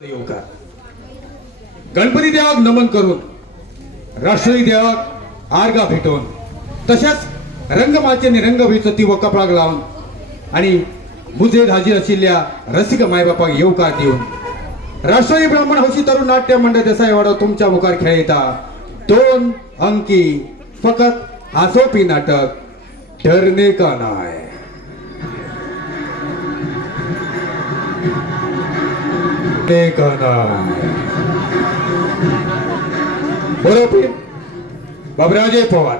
योगा गणपती देवाक नमन करून राष्ट्रपती देवाक आर्गा भेटून तशाच रंगमाचेनी रंगभूमीचो ती कपळाक लावून आणि मुजेर हाजीर आशिल्ल्या रसिक मायबापाक येवकार दिवन राष्ट्रपती ब्राह्मण हौशी तरुण नाट्य मंडळ देसाई वाडो तुमच्या मुखार खेळयता 2 अंकी फकत हासोवपी नाटक डरने का नाय। बरोपी बाब राजे पवार,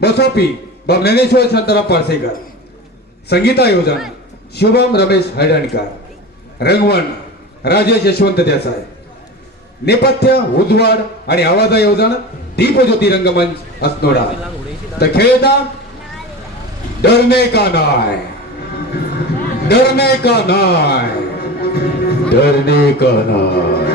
बसोपी बाब ज्ञानेश्वर शांताराम पारसेकर, संगीतायोजन शुभम रमेश हळदणकर, रंगवण राजेश यशवंत देसाई, नेपथ्य उद्वाड आणि आवाजायोजन दीपज्योती रंगमंच असनोडा। तर खेळता डरने का नाय, डरने का नाय, डरने का नाय।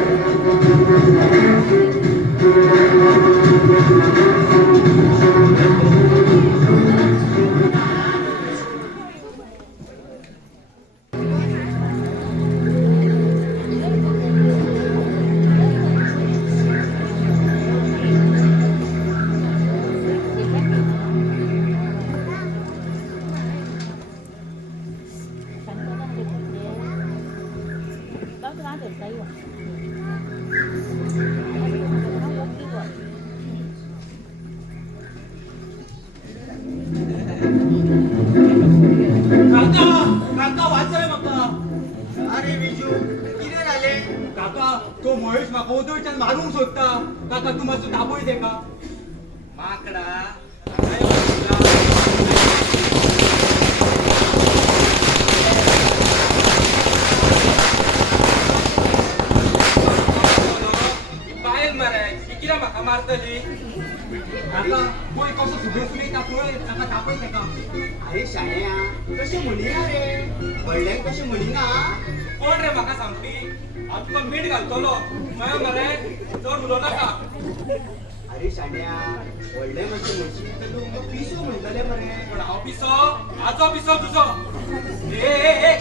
अरे विजू किती झाले काका तो महेश माका उदळच्यान मारूंक सोदता। काका तू मातसो ताबोय दे का माकडा बायल मरे किला म्हाका मारतली। काका पळय कसो फुगे फुलयता पळय ताका तापय दे का। अरे शाळ्या कशें म्हणिना रे व्हडल्यांक कशें म्हणिना। कोण रे म्हाका सांगपी हांव तुका मीठ घालतलो मया मरे चड उलोव नाका। अरे शाळ्या व्हडले मातशें म्हणशी तर तूं म्हाका पिसो म्हणटले मरे। पण हांव पिसो आजो पिसो तुजो। ए ए ए ए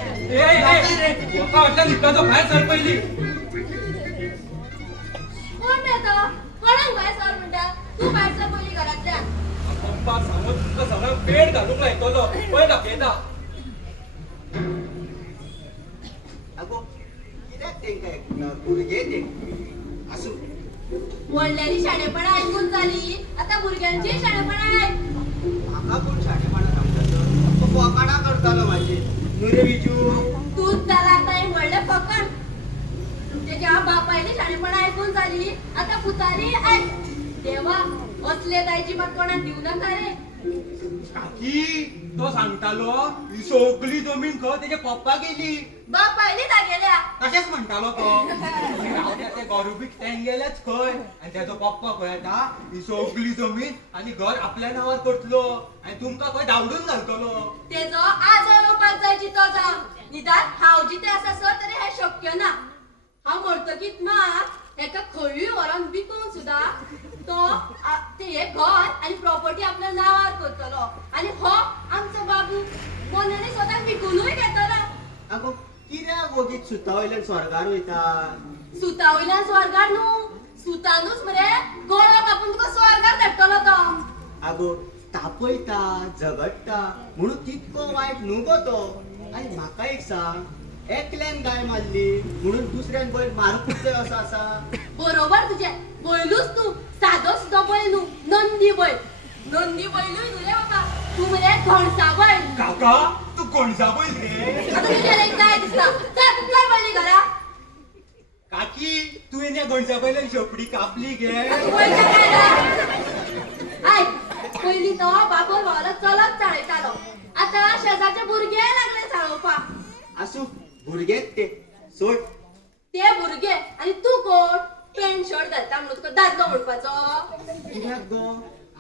ए म्हाका वाटलं निकालो भायर सर पयली। कोण रे तो कोणाक भायर सर म्हणटा तू भायर सर पयली घरांतल्यान। पंपाक सांगून तुका सगळं पेट घालूंक लायतलो पळय दाखयता। आगो कित्याक तेंकां भुरगे ते आसूं व्हडल्यानी शाणेपणां आयकून जाली आतां भुरग्यांची शाणेपणां आयक। म्हाका कोण शाळेपणां सांगता तो फकाणां करतालो म्हाजी न्हू रे विजू। तूच जाला आतां एक व्हडलें फकण। तेच्या बापायली शाणेपणां आयकून जाली आतां पुतारी आयक। देवा असले दायजी मात कोणाक दिवं नाका रे। काकी तो सांगतालो ही सगळी जमीन खंय तेच्या पप्पा गेली। बापायली दागेल्या तशेंच म्हणटालो तो हांव ते गरुबीक तेंग गेलेच खंय आनी तेजो पप्पा खंय आता ही सगळी जमीन आनी घर आपल्या नांवार करतलो आनी तुमकां खंय धांवडून घालतलो। तेजो आजो येवपाक जाय जितो जावन निदान हांव जिते आसा सर तरी हें शक्य ना। हांव मरतकीत मात हेका खंयूय व्हरोन विकून सुद्दां तो ते हे घर आनी प्रॉपर्टी आपल्या नांवार करतलो आनी हो आमचो बाबू मोनाने स्वताक विकूनूय घेतलो। आगो कित्याक वगीत सुता वयल्यान स्वर्गार वयता। सुता वयल्यान स्वर्गार न्हू सुतानूच मरे गळो कापून तुका स्वर्गार धाडटलो तो। आगो तापयता झगडटा म्हणून तितको वायट न्हू गो तो। आनी म्हाका एक सांग एकल्यान गाय मारली म्हणून दुसऱ्यान बैल मारूंक जाय असो आसा। बरोबर तुजे बैलूच तू सादो सुद्दां बैल न्हू नंदी बैल। नंदी बैलूय न्हू रे बाबा तू मरे घणसा बैल। काका तू कोणचा बैल रे। आता तुझ्या एक जाय दिसता चल चल पयली घरा। काकी तू येण्या गणच्या बैलान शेपडी कापली गे। आय पयली तो बाबोर वाला चलत चाळयतालो आता शेजारचे भुरगे लागले चाळोवपाक। आसूं भुरगेच ते सोड। ते भुरगे आणि तू कोण पॅन्ट शर्ट घालता म्हणून तुका दादलो म्हणपाचो। कित्याक गो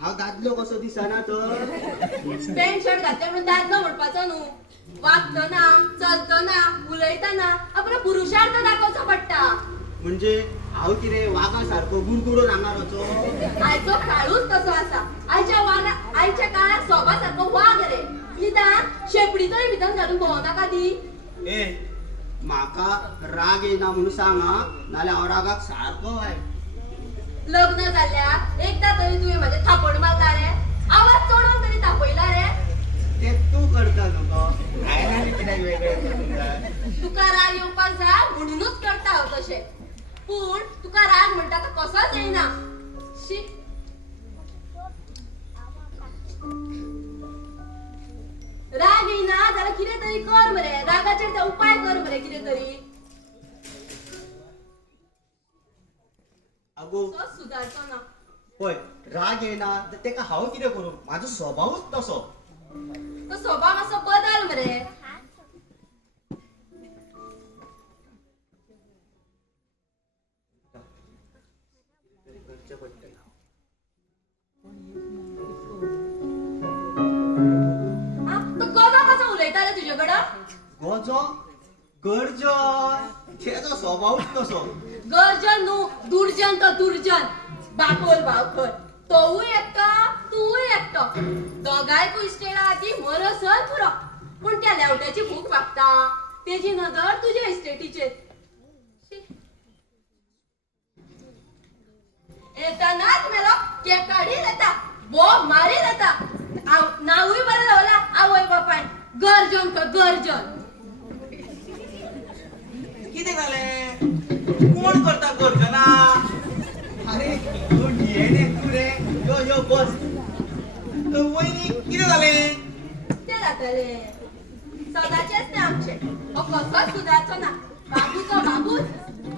हांव दादलो कसो दिसना तर। पॅन्ट शर्ट घातले म्हणून दादलो म्हणपाचो न्हू। वागतना चलतना उलयतना आपलो पुरुषार्थ दाखोवचो पडटा। म्हणजे हांव कितें वागा सारको गुरगुरोन हांगा वचो। आयचो काळूच तसो आसा। आयच्या काळार सोबा सारको वाग रे निदान शेपडी तरी भितर घालून भोंवनाका दी। ए काकी तू कोणचा बैल रे। आता तुझ्या एक जाय दिसता चल चल पयली घरा। काकी तू येण्या गणच्या बैलान शेपडी कापली गे। आय पयली तो बाबोर व्हरलो चलत चाळयतालो आता शेजारचे भुरगे लागले चाळोवपाक। ए माका राग येना म्हणून सांगा नाल्यार हांव रागाक सारको वाय लग्न जाल्यार एकदा तरी तुवें म्हाजे थापड मारला रे आवाज चोडून तरी तापयला रे ते तू करता न्हू आयनांनी कित्याक वेगळें करूंक जाय तुका राग येवपाक जाय म्हणूनच करता हांव तशें पूण तुका राग म्हणटा तो कसोच येना शी राग येना जाल्यार कितें तरी कर मरे रागाचेर ते उपाय कर मरे कितें तरी आगो तोच सुदारचो ना पळय राग येना तर तेका हांव कितें करूं म्हाजो स्वभावूच तसो तो स्वभाव मातसो बदल मरे करचें पडटलें हा तो गोदा कसो उलयता रे तुजे कडेन गोजो गर्जन तेजो स्वभावूच तसो गर्जन न्हू दुर्जन तो दुर्जन बापोल भावखर तोवूय एकटो तूंय एकटो दोगांयकूय इस्टेला ती मरसर पुरो पूण त्या लेवट्याची भूक भागता तेजी नदर तुज्या इस्टेटीचेर येतानाच मेलो केकाडी येता बोब मारी येता नावूय बरें लावला आवय बापायन गर्जन तो गर्जन कितें जालें कोण करता गर्जना अरे तू डीएनए तू रे यो यो बस वहिनी कितें जालें ते जातले सदाचेच ते आमचे हो कसोच सुदारचो ना बाबूचो बाबूच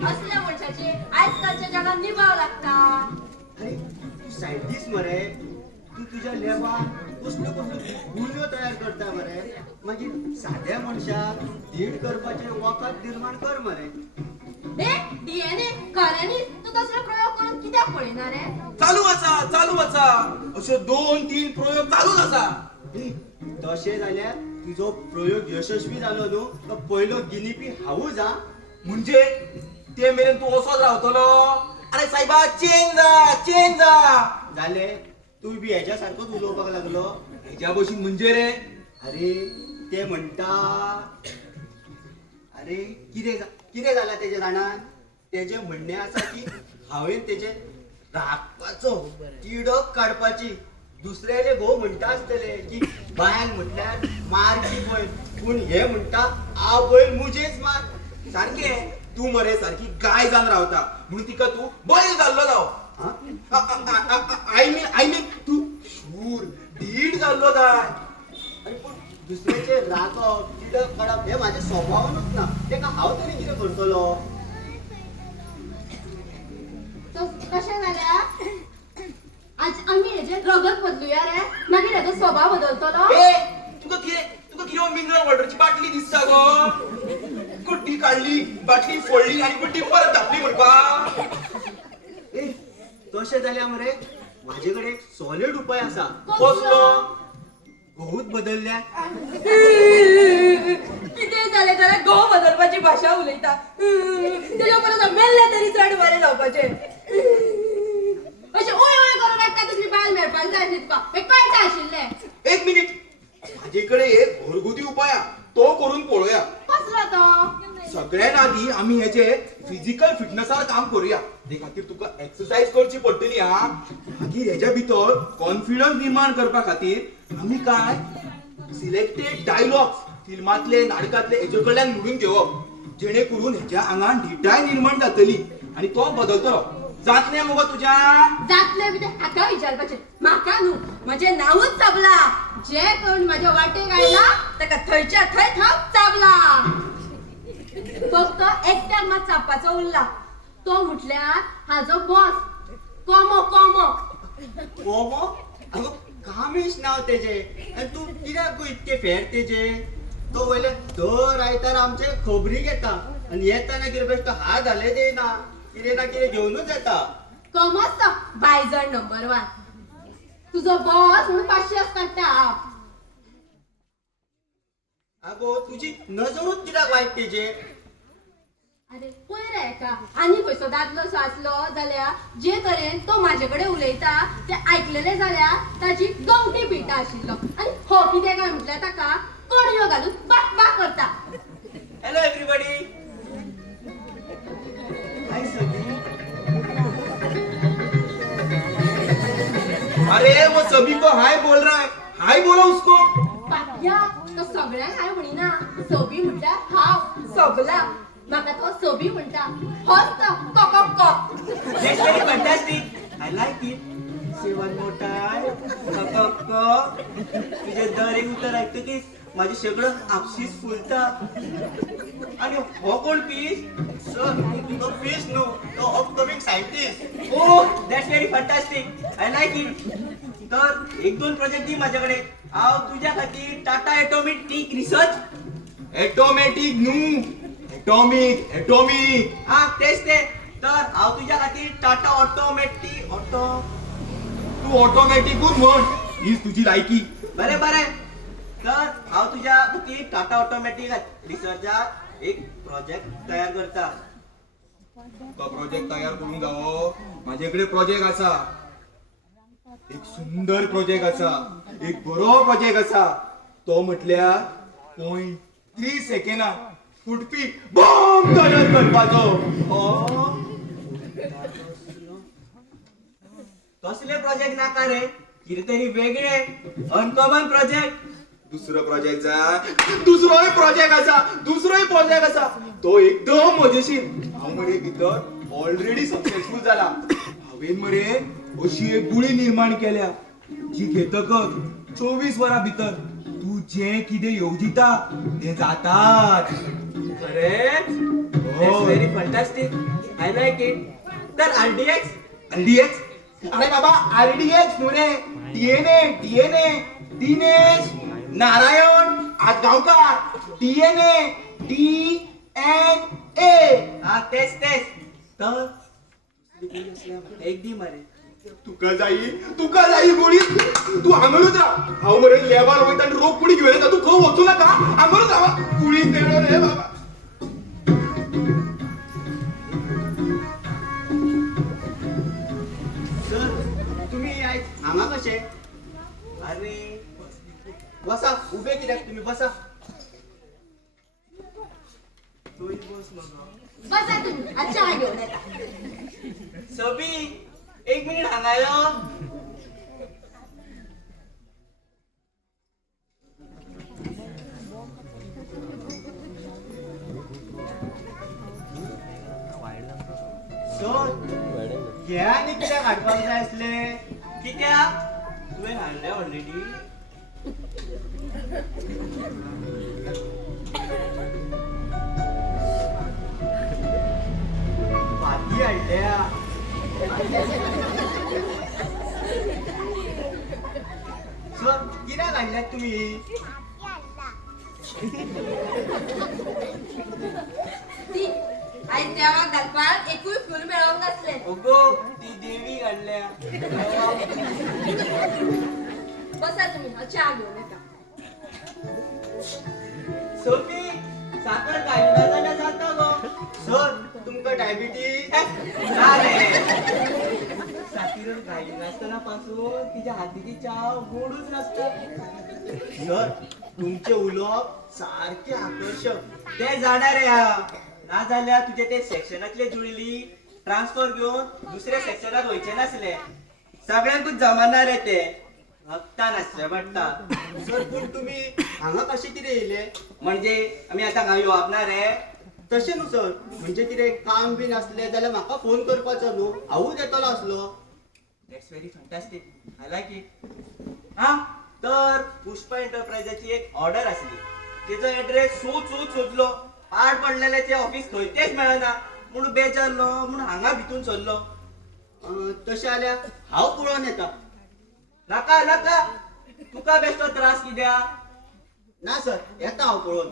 असल्या मनशाचे आजकालच्या जगात निभाव लागता अरे तू सायंटिस्ट मरे तू तुज्या लॅबान कसल्यो कसल्यो गुळयो तयार करता मरे मागीर साद्या मनशाक धीड करपाचें वखद निर्माण कर मरे ए डीएनए खऱ्यांनी तू तसले प्रयोग करून कित्याक पळयना रे चालू आसा अशे 2-3 प्रयोग चालूच आसा ए, तशें जाल्यार तुजो प्रयोग यशस्वी जालो न्हू तो पयलो गिनिपी हांवूच हा म्हणजे ते मेरेन तू असोच रावतलो अरे सायबा चेंज जा जाले तू बी हेच्या सारकोच उलोवपाक लागलो हेच्या भशेन म्हणजे रे अरे ते म्हणटा अरे कितें जालां तेजे जाणां तेजे म्हणणें आसा की हांवें तेजे राखपाचो तिडक काडपाची दुसऱ्याले घोव म्हणटा आसतले की बायल म्हटल्यार मारची बैल पूण हे म्हणटा आ बैल मुजेच मार सारखे तू मरे सारखी गाय जावन रावता म्हणून तिका तू बैल जाल्लो जाव आय मीन तू शूर धीड जाल्लो जाय अरे पूण दुसऱ्याचे राखप तिडक काडप हे म्हाजे स्वभावानूच ना तेका हांव तरी कितें करतलो कशें जाल्या आज आमी हेजे रगत बदलुया रे मागीर हेजो स्वभाव बदलतलो ए तुका कितें मिनरल वॉटरची बाटली दिसता गो कुड्डी काढली बाटली फोडली आणि कुड्डी परत धापली म्हणपा ए तशें जाल्यार मरे म्हाजे कडेन एक सॉलिड उपाय आसा कसलो घोवूच बदलल्या कितें जालें जाल्यार घोव बदलपाची भाशा उलयता तेज्या परस मेल्ले तरी चड बरें जावपाचें अशें ओय ओय करून आतां तुजी बायल मेळपाक जाय आसली तुका हें कळटा आशिल्लें एक मिनिट माझ्याकडे एक घरगुती उपाय हा तो करून पळोवया कसलो तो सगळ्यात आधी आम्ही ह्याचे फिजिकल फिटनेसार काम करूया ते खातीर तुका एक्सरसाइज करची पडटली हा मागीर ह्याच्या भितर कॉन्फिडन्स निर्माण करपा खातीर आम्ही काय सिलेक्टेड डायलॉग्स फिल्मातले नाटकातले हेजे कडल्यान म्हणून घेवप जेणे करून ह्याच्या आंगान धिटाय निर्माण जातली आणि तो बदलतलो जातले मगो तुज्या जातले बी ते हाका विचारपाचें म्हाका न्हू म्हजें नांवूच चाबला जे कोण म्हाज्या वाटेक आयला ताका थंयच्या थंय थाव चाबला फक्त एकट्याक मात चाबपाचो उरला तो म्हटल्यार हाजो बॉस कोमो कोमो अगो कामेश नाव तेजे आनी तू कित्याक गो इतके फेर तेजे तो वयले दर आयतार आमचे खबरी घेता आनी येताना कितें बेश्टो हात घाले देना कितें ना कितें घेवनूच येता कोमोच तो बायजण नंबर 1 तुजो बॉस म्हणून 500 काडटा हांव आगो तुजी नजरूच कित्याक वायट तेजे अरे पळय रे एका आनी खंयचो दादलोसो आसलो जाल्यार जे तरेन तो म्हाजे कडेन उलयता तें आयकलेलें जाल्यार ताची गवटी पिटा आशिल्लो आनी हो कितें काय म्हटल्यार ताका कडयो घालून बाक बाक करता हॅलो एवरीबडी अरे वो सभी को हाय बोल रहा है, हाय बोलो उसको. पाट्या तो सगळ्यांक हाय म्हणिना सोबी म्हटल्यार हांव सगला म्हाका तो सोबी म्हणटा होच तो कॉक कॉक. That's very fantastic. I like it. Say one more time. तुझे दर एक उत्तर ऐकतकीच माझे सगळं आपशीच फुलता. आणि हो कोण पीस? सर, तो पीस नो, तो upcoming scientist. Oh, that's very fantastic. I like it. तर एक दोन प्रोजेक्ट दी माझ्याकडे. हांव तुझ्या खातीर टाटा ॲटॉमिक रिसर्च. ॲटोमॅटिक न्हू, ॲटॉमिक. हा तेच ते. तर हांव तुझ्या खातीर टाटा ऑटोमॅटिक तू ऑटोमॅटिकूच म्हण, हीच तुझी लायकी. बरे बरे. तर हांव तुझ्या खातीर टाटा ऑटोमॅटिक रिसर्चात एक प्रोजेक्ट तयार करता. तो प्रोजेक्ट तयार करून जावो, माझ्याकडे प्रोजेक्ट असा. एक सुंदर प्रोजेक्ट असा, एक बरो प्रोजेक्ट असा. तो म्हटल्यार 0.3 सेकंदां फुटपी बॉम्ब तयार करपाचो. कसले प्रोजेक्ट नाका रे, कितें तरी वेगळे अनकॉमन प्रोजेक्ट. दुसरो प्रोजेक्ट दुसरोय प्रोजेक्ट असा. तो एकदम मजेशीर. हांव मरे भितर ऑलरेडी सक्सेसफुल जाला. हांवेन मरे अशी एक गुळी निर्माण केल्या जी घेतकच 24 वरां भितर तू जे कितें येवजिता ते जातात. खरेंच? That's very fantastic. I like it. तर RDX? अरे बाबा RDX न्हू रे, DNA. दिनेश नारायण आजगावकर. DNA. हा तेच. तर एक दी मरे. तुका जाई गोळी. तू हांगरूच राव. हांव मरे लेबार वयता आनी रोग कुडी घेवन येता. तू खंय वचू नाका, हांगरूच रावा. कुळी देणो रे बाबा. सर, तुम्ही आयज हांगा कशे? अरे बसा, उबे कित्याक तुम्ही बसा. तूंय बस म्हाका. बसा तुम्ही आज चहा घेऊन येता. सभी एक मिनिट हांगा यो. सर, हे आनी कित्याक हाडपाक जाय आसले? कित्याक? तुवें हाडले ऑलरेडी. भाजी हाडल्या. सर, कित्याक हाडल्यात तुमी? ती आयज देवाक घालपाक एकूय फूल मेळोंक नासले. ओगो, ती देवी हाडल्या. बसा तुम्ही आज चहा घेऊन येता. सोफी, साखर घालना जाल्यार जाता गो. सर, तुमकां डायबिटीज? ना रे. साखर घाली नासतना पासून तिच्या हातीची च्या गोडूच नासता. सर, तुमचे उलोवप सारखे आकर्षक. ते जाणार रे हा. ना जाल्यार तुझे ते सेक्शनातले जुळली ट्रान्सफर घेऊन दुसऱ्या सेक्शनात वयचे नासले. सगळ्यांकूच जमना रे ते. हप्ता नासले पडटा. सर, पूण तुम्ही हांगा कशे कितें येयले? म्हणजे आमी आतां हांगा येवप ना रे. तशें न्हू सर, म्हणजे कितें काम बी आसलें जाल्यार म्हाका फोन करपाचो न्हू, हांवूच येतलो आसलो. That's very fantastic. I like it. हा, तर पुष्पा एंटरप्राइजाची एक ऑर्डर आसली. तिचो एड्रेस सोदलो. पाड पडलेल्याचे ऑफिस खंय तेच मेळना म्हणून बेजारलो म्हणून हांगा भितून सरलो. तशें जाल्यार हांव पळोवन येता. नाका, तुका बेश्टो त्रास कित्याक? ना सर, येता हांव पळोवन.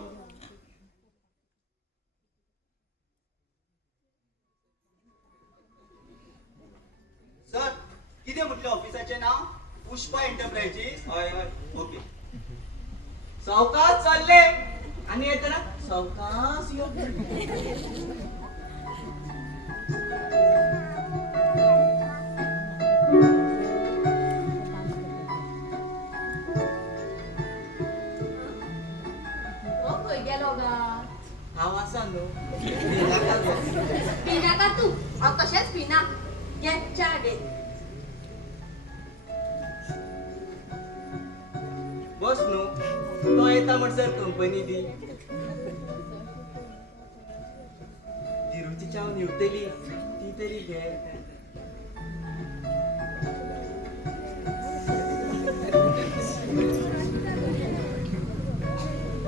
सर, कितें म्हटलें ऑफिसाचें नांव? पुष्पा एंटरप्राइजीस. हय ओके. सावकाश चल्ले आनी येतना सावकाश यो. खंय गेलो गा? हांव आसा न्हू. पिनाका तू हांव तशेंच पिना. घे चहा घे. बस न्हू तो येता म्हणसर कंपनी दी दिरूची चाव निवतली ती तरी घे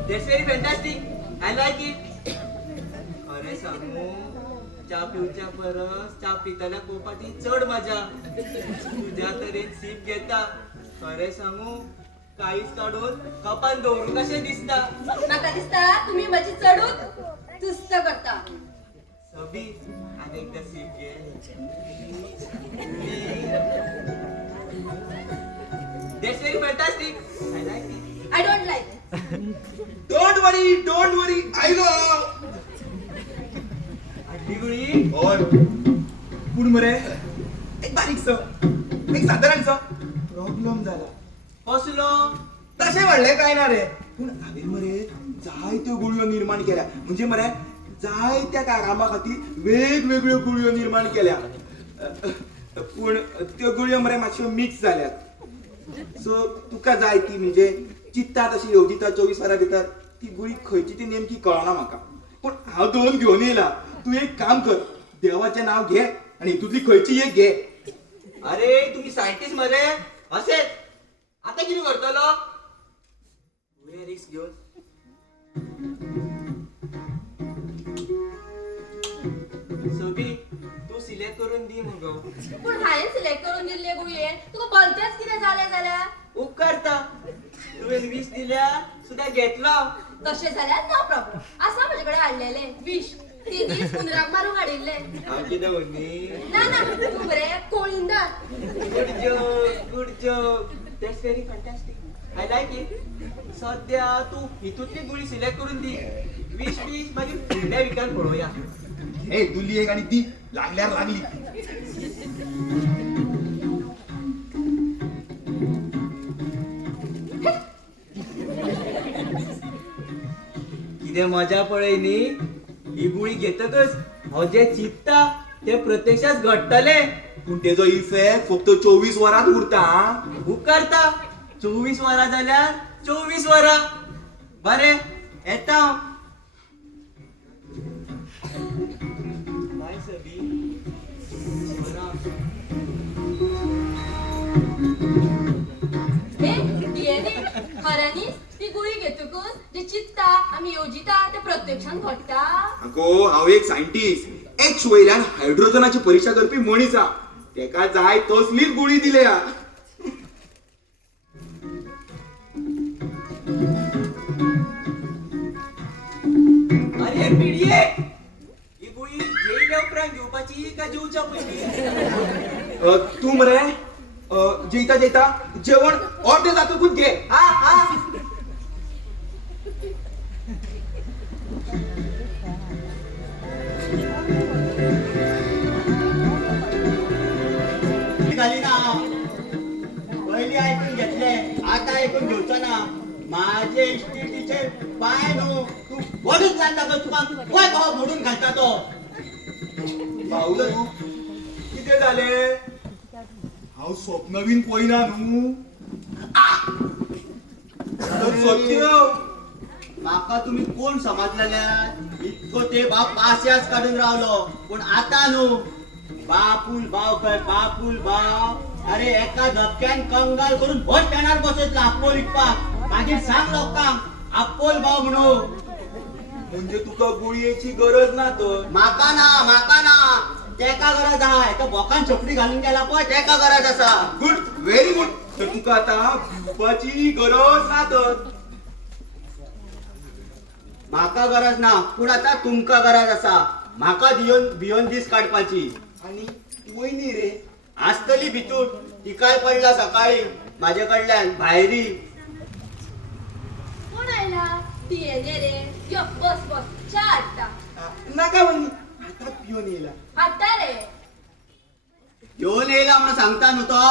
That's very fantastic. I like it. खरे सांगू चा पिवच्या परस चा पिताल्या कोपाची चढ मजा तुझ्या तरेन सीप घेता खरे सांगू काहीच काढून कपान दवरून कशे दिसता म्हाका दिसता तुम्ही माझी चढून तुस्त करता सभी आणि एकदा सीप घे That's very fantastic. I like it. I don't like it. Don't worry आय नो बिगुळी होय पूण मरे एक साधारणसो प्रॉब्लेम झाला कसलो तसे वाढले काय ना रे पूण हांवें मरे जायत्यो गुळयो निर्माण केल्या म्हणजे मरे जायत्या कामा खातीर वेगवेगळ्यो गुळयो निर्माण केल्या पूण त्यो गुळयो मरे मातश्यो मिक्स जाल्यात सो तुका जाय ती म्हणजे चित्ता तशी येवजिता 24 वरां भितर ती गुळी खंयची ती नेमकी कळना म्हाका पूण हांव 2 घेवन येयला तूं एक काम कर देवाचें नांव घे आनी हितूंतली खंयची एक घे अरे तुम्ही सायंटिस्ट मरे असेच आता किती करतलो रिक्स घेऊन सोबी तू सिलेक्ट करून दी मग पण हायेन सिलेक्ट करून दिल्ले गुळये तुका भलतेच कितें जालें जाल्यार उपकारता तुवें 20 दिल्या सुद्धा घेतलो तशें जाल्यार नो प्रॉब्लेम आसा म्हजे कडेन हाडलेले विश ती दीस हुंदराक मारूंक हाडिल्ले हांव कितें म्हणनी ना ना तूं बरे कोळिंदार good joke that's very fantastic I like it सध्या तू हितूतली गुळी सिलेक्ट करून दी 20 मागीर फुडल्या विकान पळोवया हे दुल्ली एक आणि ती लागल्यार लागली कितें मजा पळय न्ही ही गुळी घेतकच हांव जे चिंतता ते प्रत्यक्षात घडटले पूण तेजो इफेक्ट फक्त 24 वरांत उरता उपकारता 24 वरां जाल्यार 24 वरां बरें येता बाय सभी हे डीएनए खऱ्यांनीच ती गुळी घेतकच जे चित्ता आमी योजिता ते प्रत्यक्षात घडटा अगो हांव एक सायंटिस्ट एच वयल्यान हायड्रोजनाची परीक्षा करपी मनीस हा तेका जाय तसलीच गुळी दिल्या अरे पिडिये ही गुळी जेयल्या उपरांत घेवपाची का जेवच्या पयलीं तू मरे जेयता जेयता जेवण अर्धे जातकूच घे हा हा झाली ना पहिली ऐकून घेतले आता ऐकून घेवचो ना माझे इस्टेटीचे पाय न्हू तू वडून जाता तो तुका वय कहो मोडून घालता तो भाऊ कितें जालें हांव स्वप्नवीन पळयना न्हू सत्य माका तुम्ही कोण समजलेल्या इतको ते बाप पास्याच काढून रावलो पण आता न्हू बापूल भाव काय बापूल भाव अरे एका धपक्यान कंगाल करून बस स्टँडार बसयतला आप्पोल विकपाक मागीर सांग लोकांक आप्पोल भाव म्हणून म्हणजे तुका गुळयेची गरज ना तर माका ना तेका गरज आहे तो बोकान छपडी घालून गेला पळय तेका गरज आसा गुड व्हेरी गुड तर तुका आता भिवपाची गरज ना तर माका गरज ना पूण आता तुमका गरज आसा माका भियोन दीस काडपाची आणि वयनी रे आसतली भितूर ती काय पडला सकाळी माझ्या कडल्यान भायरी कोण आयला डीएनए रे यो बस बस चा हाडटा नाका वयनी आता पिऊन येयला हाडटा रे घेऊन येयला म्हणून सांगता न्हू तो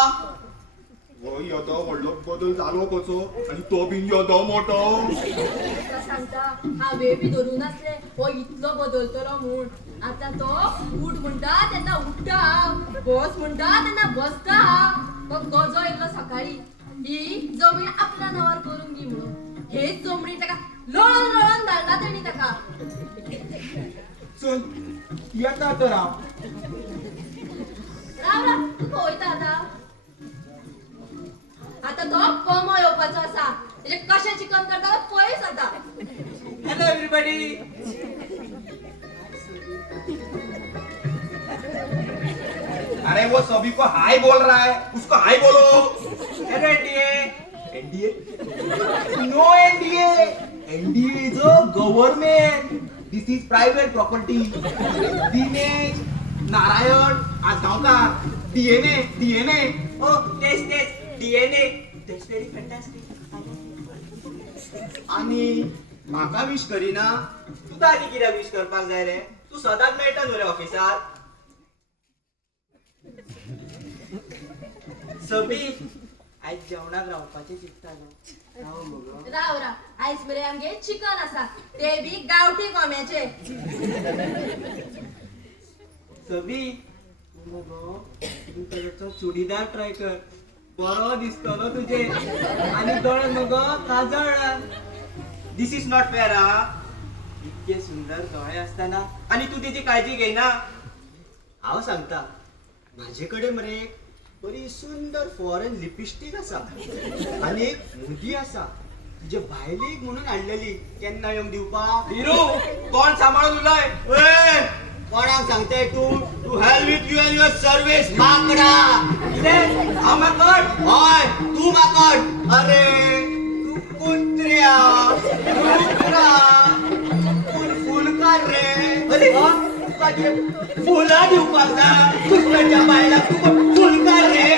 होय आता व्हडलो बदल जालो कसो आणि तो बीन योदो मोठो तुका सांगता हांवें बी धरून आसले हो इतलो बदलतलो म्हूण आता तो उठ म्हणटा तेन्ना उठता बस म्हणटा तेन्ना बसता तो गजो येयलो सकाळी ही जमीन आपल्या नावावर करून घे म्हणून हेच जमणी ताका लळून लळून धाडला तेणी ताका चल येता तर हांव राव राव तू पळयता आता तो कोमो येवपाचो आसा तेजे कशें चिकन करता तो पळयच आता हॅलो एव्हरीबॉडी अरे वो सभी को हाय बोल रहा है उसको हाय बोलो hello NDA NDA no NDA NDA is a government this is private property Dinesh Narayan Ajgaonkar DNA oh test DNA that's very fantastic आणि म्हाका विश करिना तुका आनी कित्याक विश करपाक जाय रे तू सदांच मेळटा न्हू रे ऑफिसार सभी आयज जेवणाक रावपाचें चिंततालो राव मगो राव राव आयज मरे आमगे चिकन आसा ते बी गावठी कोंब्याचे सभी मगो तू ताचो चुडीदार ट्राय कर बरो दिसतलो तुजे आनी दोळे मगो काजळ दिस इज नॉट फेअर हा इतके सुंदर दोळे असताना आणि तू तेजी काळजी घेयना हांव सांगता माझे कडेन मरे एक बरी सुंदर फॉरेन लिपस्टिक आसा आनी एक मुदी आसा तुजे भायलीक म्हणून हाडलेली केन्ना येवंक दिवपाक हिरू तोंड सांभाळून उलय ए कोणाक सांगताय तू to help with you and your service माकडा हांव माकड हय तू माकड अरे तू कुत्र्या कुत्रा फुलकार रे अरे तुका कितें फुलां दिवपाक जाय दुसऱ्याच्या बायलाक तू फुलकार रे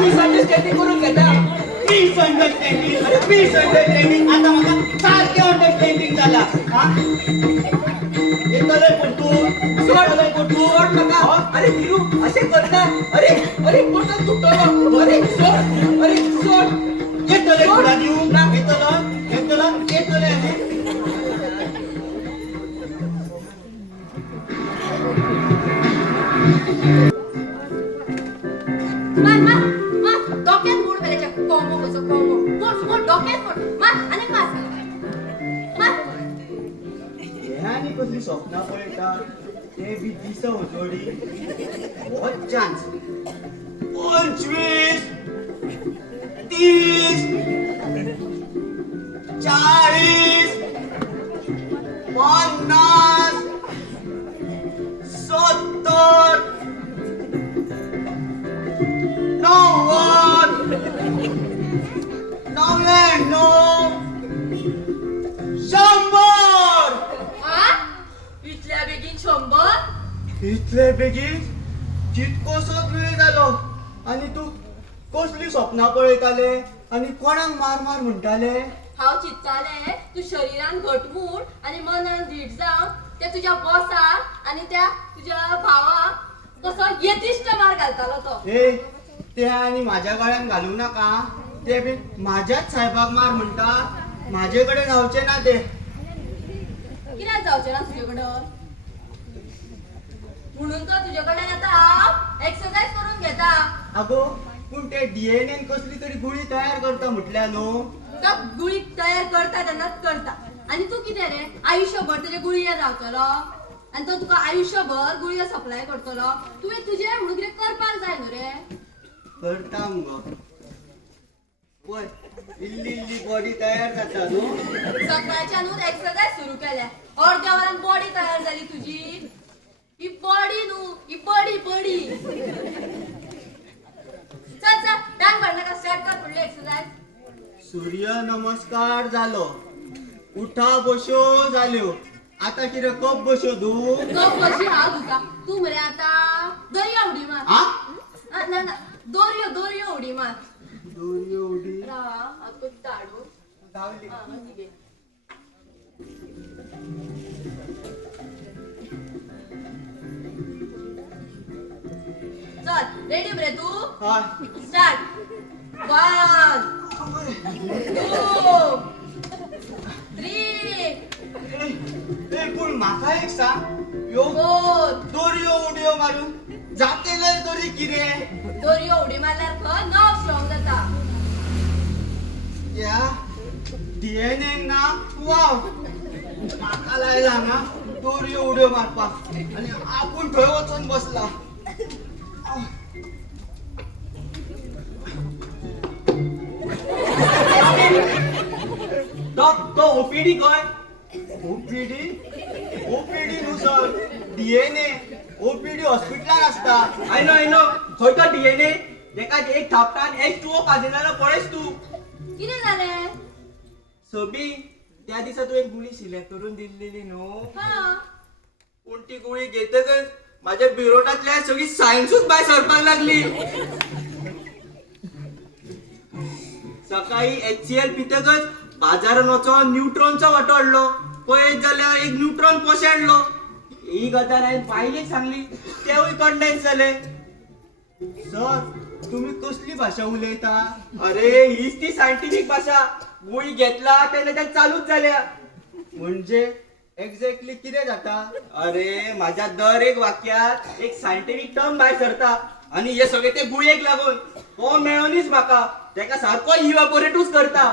मिसअंडरस्टँडिंग करून घेता मिसअंडरस्टँडिंग आता म्हाका सारकें अंडरस्टँडिंग जाला येतले पण तू सोडले पण तू सोड नका अरे हिरू असे करता अरे अरे पोटात तुटलो अरे सोड येतले फुला देऊ येतले मार मार मार डोक्यात मोड बेल्याच्या कोंबो कसो कोंबो मोड डोक्यात मोड मार आणि मार हे आनी कसली स्वप्नां पळयता ते बी दिस उजोडी हो चान्स 25 30 40 50 70 90 100 हा इतल्या बेगीन 100 इतले बेगीन कितकोसोच वेळ जालो आणि तू कसली स्वप्नां पळयताले आणि कोणाक मार मार म्हणटाले हांव चित्ताले तू शरीरान घटमूट आणि मनान धीट जावन त्या तुझ्या बॉसाक आणि त्या तुझ्या भावाक कसो येतिश्ट मार घालतालो तो हे ते आणि माझ्या गळ्यान घालू नका ते बी माझ्याच साहेबाक मार म्हणटा माझे कडेन जावचे ना ते कित्याक जावचें ना तुजे कडेन म्हणून तो तुजे कडेन येता हांव एक्सरसाइज करून घेता अगो पूण ते डीएनएन कसली तरी गुळी तयार करता म्हटल्या न्हू तो गुळी तयार करता तेन्नाच करता आणि तू कितें रे आयुष्यभर तेजे गुळयेर रावतलो आणि तो तुका आयुष्यभर गुळयो सप्लाय करतलो तुवें तुजें म्हणून कितें करपाक जाय न्हू रे करता मुगो पळय इल्ली इल्ली बॉडी तयार जाता न्हू सकाळच्यानूच एक्सरसाइज सुरू केल्या अर्ध्या वरान बॉडी तयार जाली तुजी ही बॉडी न्हू ही बडी चल चल डांग भरनाका स्टार्ट कर फुडली एक्सरसाइज सूर्य नमस्कार जालो उठा बश्यो जाल्यो आता कितें कप बश्यो धू गप कशी हांव तुका तू मरे आता दर्या उडी मार हा ना ना दोरयो उडी मार दोरयो उडी रावा हात कुत्ता हाडू धावली ती घे चल रेडी मरे तू हय स्टार्ट 1 2 3 ए पूण म्हाका एक सांग यो 4 दोरयो उडयो मारून जातेले तरी कितें दोरयो उडी मारल्यार खंय नर्व स्ट्रॉंग जाता त्या डीएनए ना वाव म्हाका लायला ना दोरी उड्यो मारपाक आणि आपूण थंय वचून बसला. तो ओपीडी काय ओपीडी ओपीडी न्हू सर डीएनए ओपीडी हॉस्पिटलान असता. आय नो खंय तो डीएनए तेका एक थापटान H2O पाजले जाल्यार पळयस तू. कितें जालें? सोबी त्या दिसा तू एक गुळी सिलेक्ट करून दिल्ली न्हू, हा पूण ती गुळी घेतकच माझ्या बिरोटातल्या सगळी सायन्सूच भायर सरपाक लागली. सकाळी HCl पितकच बाजारान वचून न्यूट्रॉनचो वाटोडलो, पळयत जाल्यार एक न्यूट्रॉन पोशेडलो. ही गजाल हांवें बायलेक सांगली, तेवूय कंडेन्स जाले. सर तुम्ही कसली भाषा उलयता? अरे हीच ती सायंटिफिक भाषा. गुळी घेतला तेन्ना त्या चालूच जाल्या. म्हणजे एक्झॅक्टली कितें जाता? अरे माझ्या दर एक वाक्यात एक सायंटिफिक टर्म भायर सरता आणि हे सगळे ते गुळयेक लागून. तो मेळोनीच म्हाका तेका सारको इव्हॅपोरेटूच करता.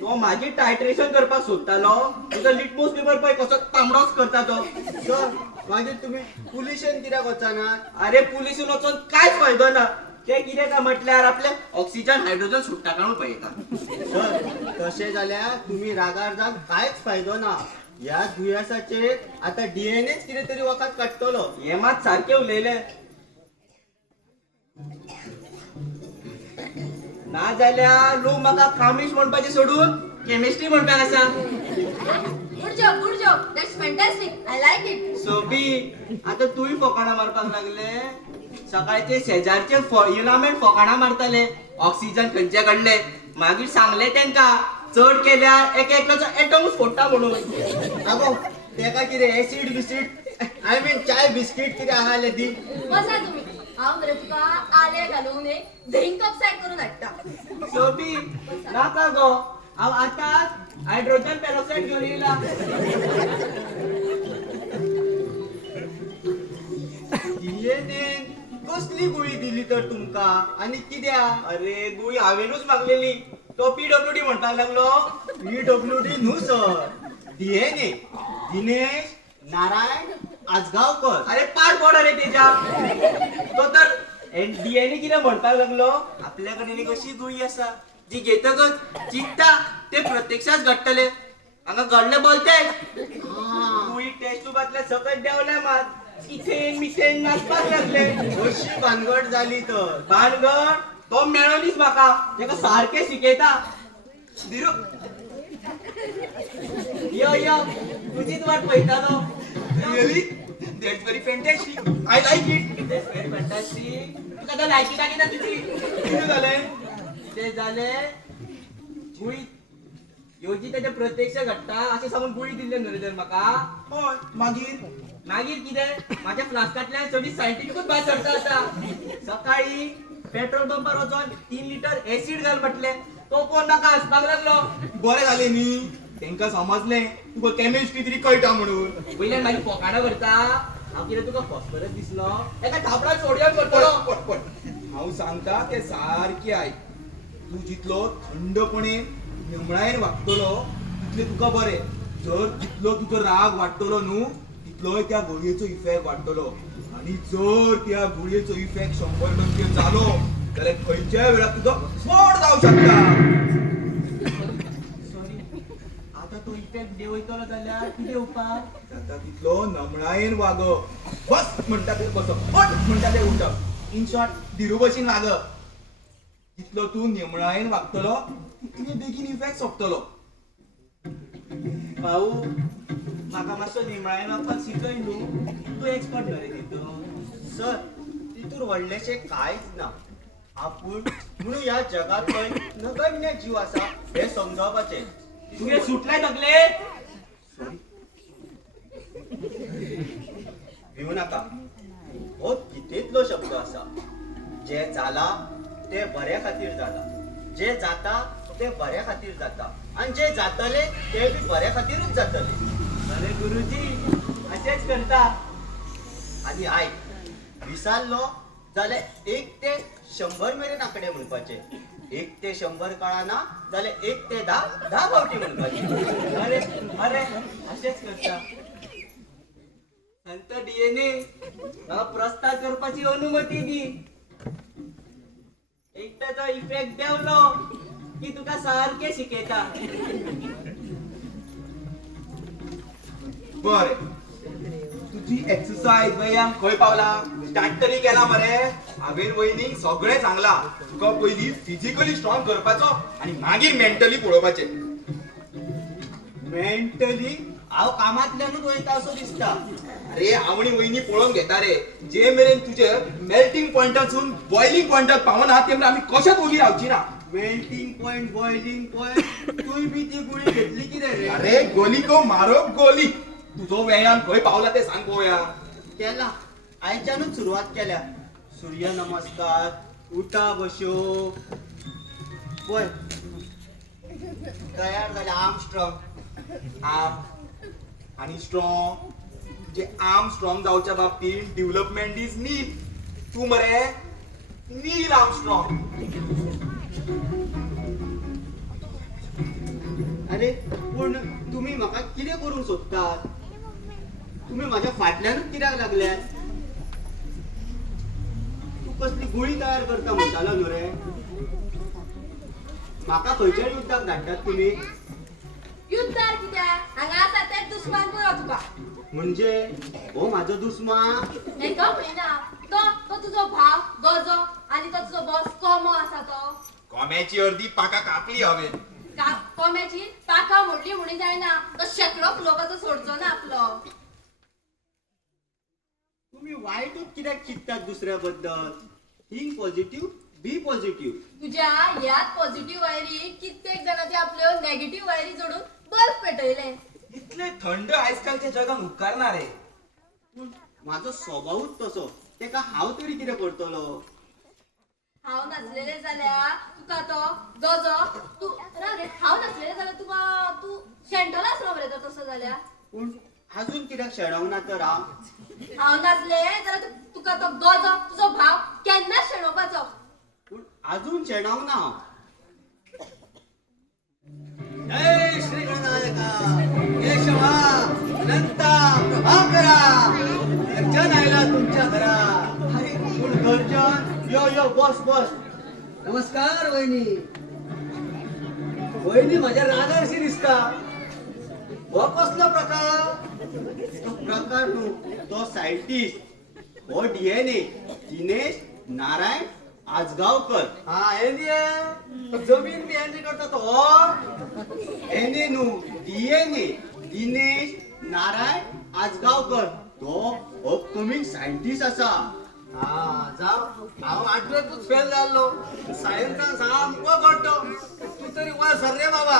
तो मागीर टायट्रेशन करपाक सोदतालो, तुजो लिटमस पेपर पळय कसो तांबडोच करता तो. सर मागीर तुम्ही पुलिशेन कित्याक वचना? अरे पुलिसून वचून कांयच फायदो ना. ते कितें काय म्हटल्यार आपले ऑक्सिजन हायड्रोजन सुट्टा काडून पळयता. सर तशें जाल्यार तुम्ही रागार जावन कांयच फायदो ना. ह्या दुयेंसाचेर आता डीएनए कितें तरी वखद काडटलो. हे मात सारखे उलयले. ना जाल्यार लोक म्हाका कामिश म्हणपाचे सोडून केमिस्ट्री म्हणपाक आसा. Good job that's fantastic I like it. Sobi आता तूय फोकाणा मारपाक लागले. सकाळचे शेजारचे युनामेंट फोकाणा मारताले ऑक्सिजन खंयचे काडले. मागीर सांगले तेंका चड केल्यार एक एकल्याचो एटमूच फोडटा म्हणून. आगो तेका कितें एसिड बिसिड आय मीन चाय बिस्किट कितें आहाले ती? बसा तुम्ही. हांव मरे तुका आले घालून एक झिंक ऑक्साईड करून हाडटा. सोबी नाका गो, हांव आतांच हायड्रोजन पेरोक्साईड घेवन येयला. डीएनए कसली गुळी दिली तर तुमका आणि कित्याक? अरे गुळी हांवेनूच मागलेली. तो PWD म्हणपाक लागलो. PWD न्हू सर डीएनए दिनेश नारायण आजगावकर. अरे पाठ पड रे तेजा. तो तर डीएनए कितें म्हणपाक लागलो, आपल्या कडेन एक अशी गुळी आसा जी घेतकच चिंतता ते प्रत्यक्षात घडटले. हांगा घडले बोलते गुळी टेस्ट ट्यूबातल्या सकट देवल्या मात इथेन मिथेन नाचपाक लागले. अशी भानगड झाली तर भानगड तो मेळोनीच म्हाका तेका सारखे शिकयता. दिरू यो तुजीच वाट पळयतालो. Really that's very fantastic. I like it. That's very fantastic. तुका तर लायकी लागली ना तुझी. कितें जालें? ते झाले गुळी योजी त्याच्या प्रत्यक्ष घडटा असे सांगून गुळी दिले न्हू रे तर म्हाका. हय मागीर मागीर कितें माझ्या फ्लास्कांतल्यान सगळी सायंटिफिकूच भायर सरता आतां. सकाळी पेट्रोल पंपार वचून 3 लिटर एसिड घाल म्हटले. तो कोण नाका हसपाक लागलो. बरें जालें न्ही. तेंका समजलें तुका केमिस्ट्री तरी कळटा म्हणून. वयल्यान मागीर फोकाणा करता. हांव कितें तुका फॉस्फरस दिसलो एका थापडान सोडियम करतलो. पट हांव सांगता ते सारकें आयक. तूं जितलो थंडपणे निमणायेन वागतलो तितलें तुका बरें. जर जितलो तुजो राग वाडटलो न्हू तितलोय त्या गुळयेचो इफेक्ट वाडटलो. आणि जर त्या गुळयेचो इफेक्ट 100% जालो जाल्यार खंयच्याय वेळार तुजो स्फोट जावं शकता. सॉरी आता तो इफेक्ट देंवयतलो जाल्यार कितें उपाय? जाता तितलो नमळायेन वागप. बस म्हणटा ते बसप, उठ म्हणटा ते उठप. इन शॉर्ट धिरू भशेन वागप. जितलो तूं निमळायेन वागतलो तितले बेगीन इफेक्ट सोंपतलो. भाऊ म्हाका मातसो निमळायेन वागपाक शिकय न्हू. तूं एक्सपर्ट न्हू रे तितून. सर तितूर व्हडलेशें कांयच ना. आपूण म्हणून ह्या जगांतलोय नगण्य जीव आसा हे समजपाचें. तुगे सुटलाय तकले. भिवू नाका. हो कितेंतलो शब्द आसा. जे जाला ते बऱ्या खातीर जाला. जे जाता ते बऱ्या खातीर जाता. आणि जे जातले ते बी बऱ्या खातीरच जातले. अरे गुरुजी असेच करता. आणि आयक विसरलो जाल्यार 1 ते 100 मेरेन आकडे म्हणपाचे. 1 ते 100 कळाना जाल्यार 1 ते 10 10 फावटी म्हणपाची. अरे अरे असेच करता संत डीएनए म्हाका प्रस्ताव करपाची अनुमती दी. एकदाचो इफेक्ट देवलो की तुका सारखे शिकयता. बरे तुझी एक्सरसाइज व्यायाम खंय पावला? स्टार्ट तरी केला मरे? हांवेन वहिनीक सगळें सांगला तुका पयली फिजिकली स्ट्रॉंग करपाचो आणि मागीर मेंटली पळोवपाचें. मेंटली हांव कामांतल्यानूच वयता असो दिसता. अरे आवणी वहिनी पळोवन घेता रे. जे मेरेन तुजे मेल्टिंग पॉइंटासून बॉइलिंग पॉइंटात पावना ते मेरेन आमी कशाच ओगी रावची ना. मेल्टिंग पॉइंट बॉइलिंग पॉइंट तुय बी ती गुळी घेतली कितें रे? अरे गोली को मारो गोली. तुझो व्यायाम खंय पावला ते सांग पळोवया. केला आयच्यानूच सुरवात केल्या. सूर्य नमस्कार, उठा बश्यो, पळय तयार जाल्या आर्म स्ट्रॉंग. आर्म आणि स्ट्रॉंग. जे आर्म स्ट्रॉंग जावच्या बाबतीत डेव्हलपमेंट इज नील. तू मरे नील आर्म स्ट्रॉंग. अरे पूण तुम्ही म्हाका कितें करूंक सोदतात? तुम्ही माझ्या फाटल्यानूच कित्याक लागल्यात? तू कसली गुळी तयार करता म्हणटालो न्हू रे? म्हाका खंयच्या युद्धाक धाडटात तुम्ही? युद्धार कित्याक हांगा आसा तेच दुस्मान पुरो तुका. म्हणजे हो माझो दुस्मान? हे गप ना तो तो तुजो भाव गजो आणि तो तुजो बॉस कोमो आसा तो. कोंब्याची अर्धी पाका कापली हांवेन. कोंब्याची पाका मोडली म्हणून जायना तो शेकडो लोकांचो सोडचो ना आपलो. तुम्ही वायटूच कित्याक चिंततात दुसऱ्या बद्दल? थिंक पॉझिटिव्ह, बी पॉझिटिव्ह. तुझ्या ह्याच पॉझिटिव्ह वायरी कित्येक जणांची आपल्यो नेगेटिव्ह वायरी जोडून बल्ब पेटयले. इतले थंड आजकालच्या जगान उपकारना रे. पूण माझो स्वभावच तसो. तेका हांव तरी कितें करतलो? हांव नाचलेले जाल्यार तुका तो गजो तू राव रे हांव नाचलेले जाल्यार तुका तू शेणटलो आसलो मरे तो तसो जाल्यार. पूण अजून कित्याक शेणवना तर हांव? हांव नाचले जाल्यार तुका तो गजो तुजो भाव केन्नाच शेणोवपाचो. पूण अजून शेणवना हांव. जय श्री गणनायका केशवा अनंता प्रभाकरा. अर्चन आयला तुमच्या घरा. अरे पूण घरच्यान यो यो बस बस. नमस्कार वहिनी. वहिनी माझ्या रागारशी दिसता. हो कसलो प्रकार? तो प्रकार न्हू, तो सायंटिस्ट. हो डीएनए दिनेश नारायण आजगावकर. हा एनडीए जमीन बी एनडी करता तो हो. एनए न्हू, डीएनए दिनेश नारायण आजगावकर. तो अपकमिंग सायंटिस्ट आसा. हा जाव हांव आठवेतूच फेल जाल्लो. सायन्सान सामको गड्डो. तू तरी वर सर रे बाबा.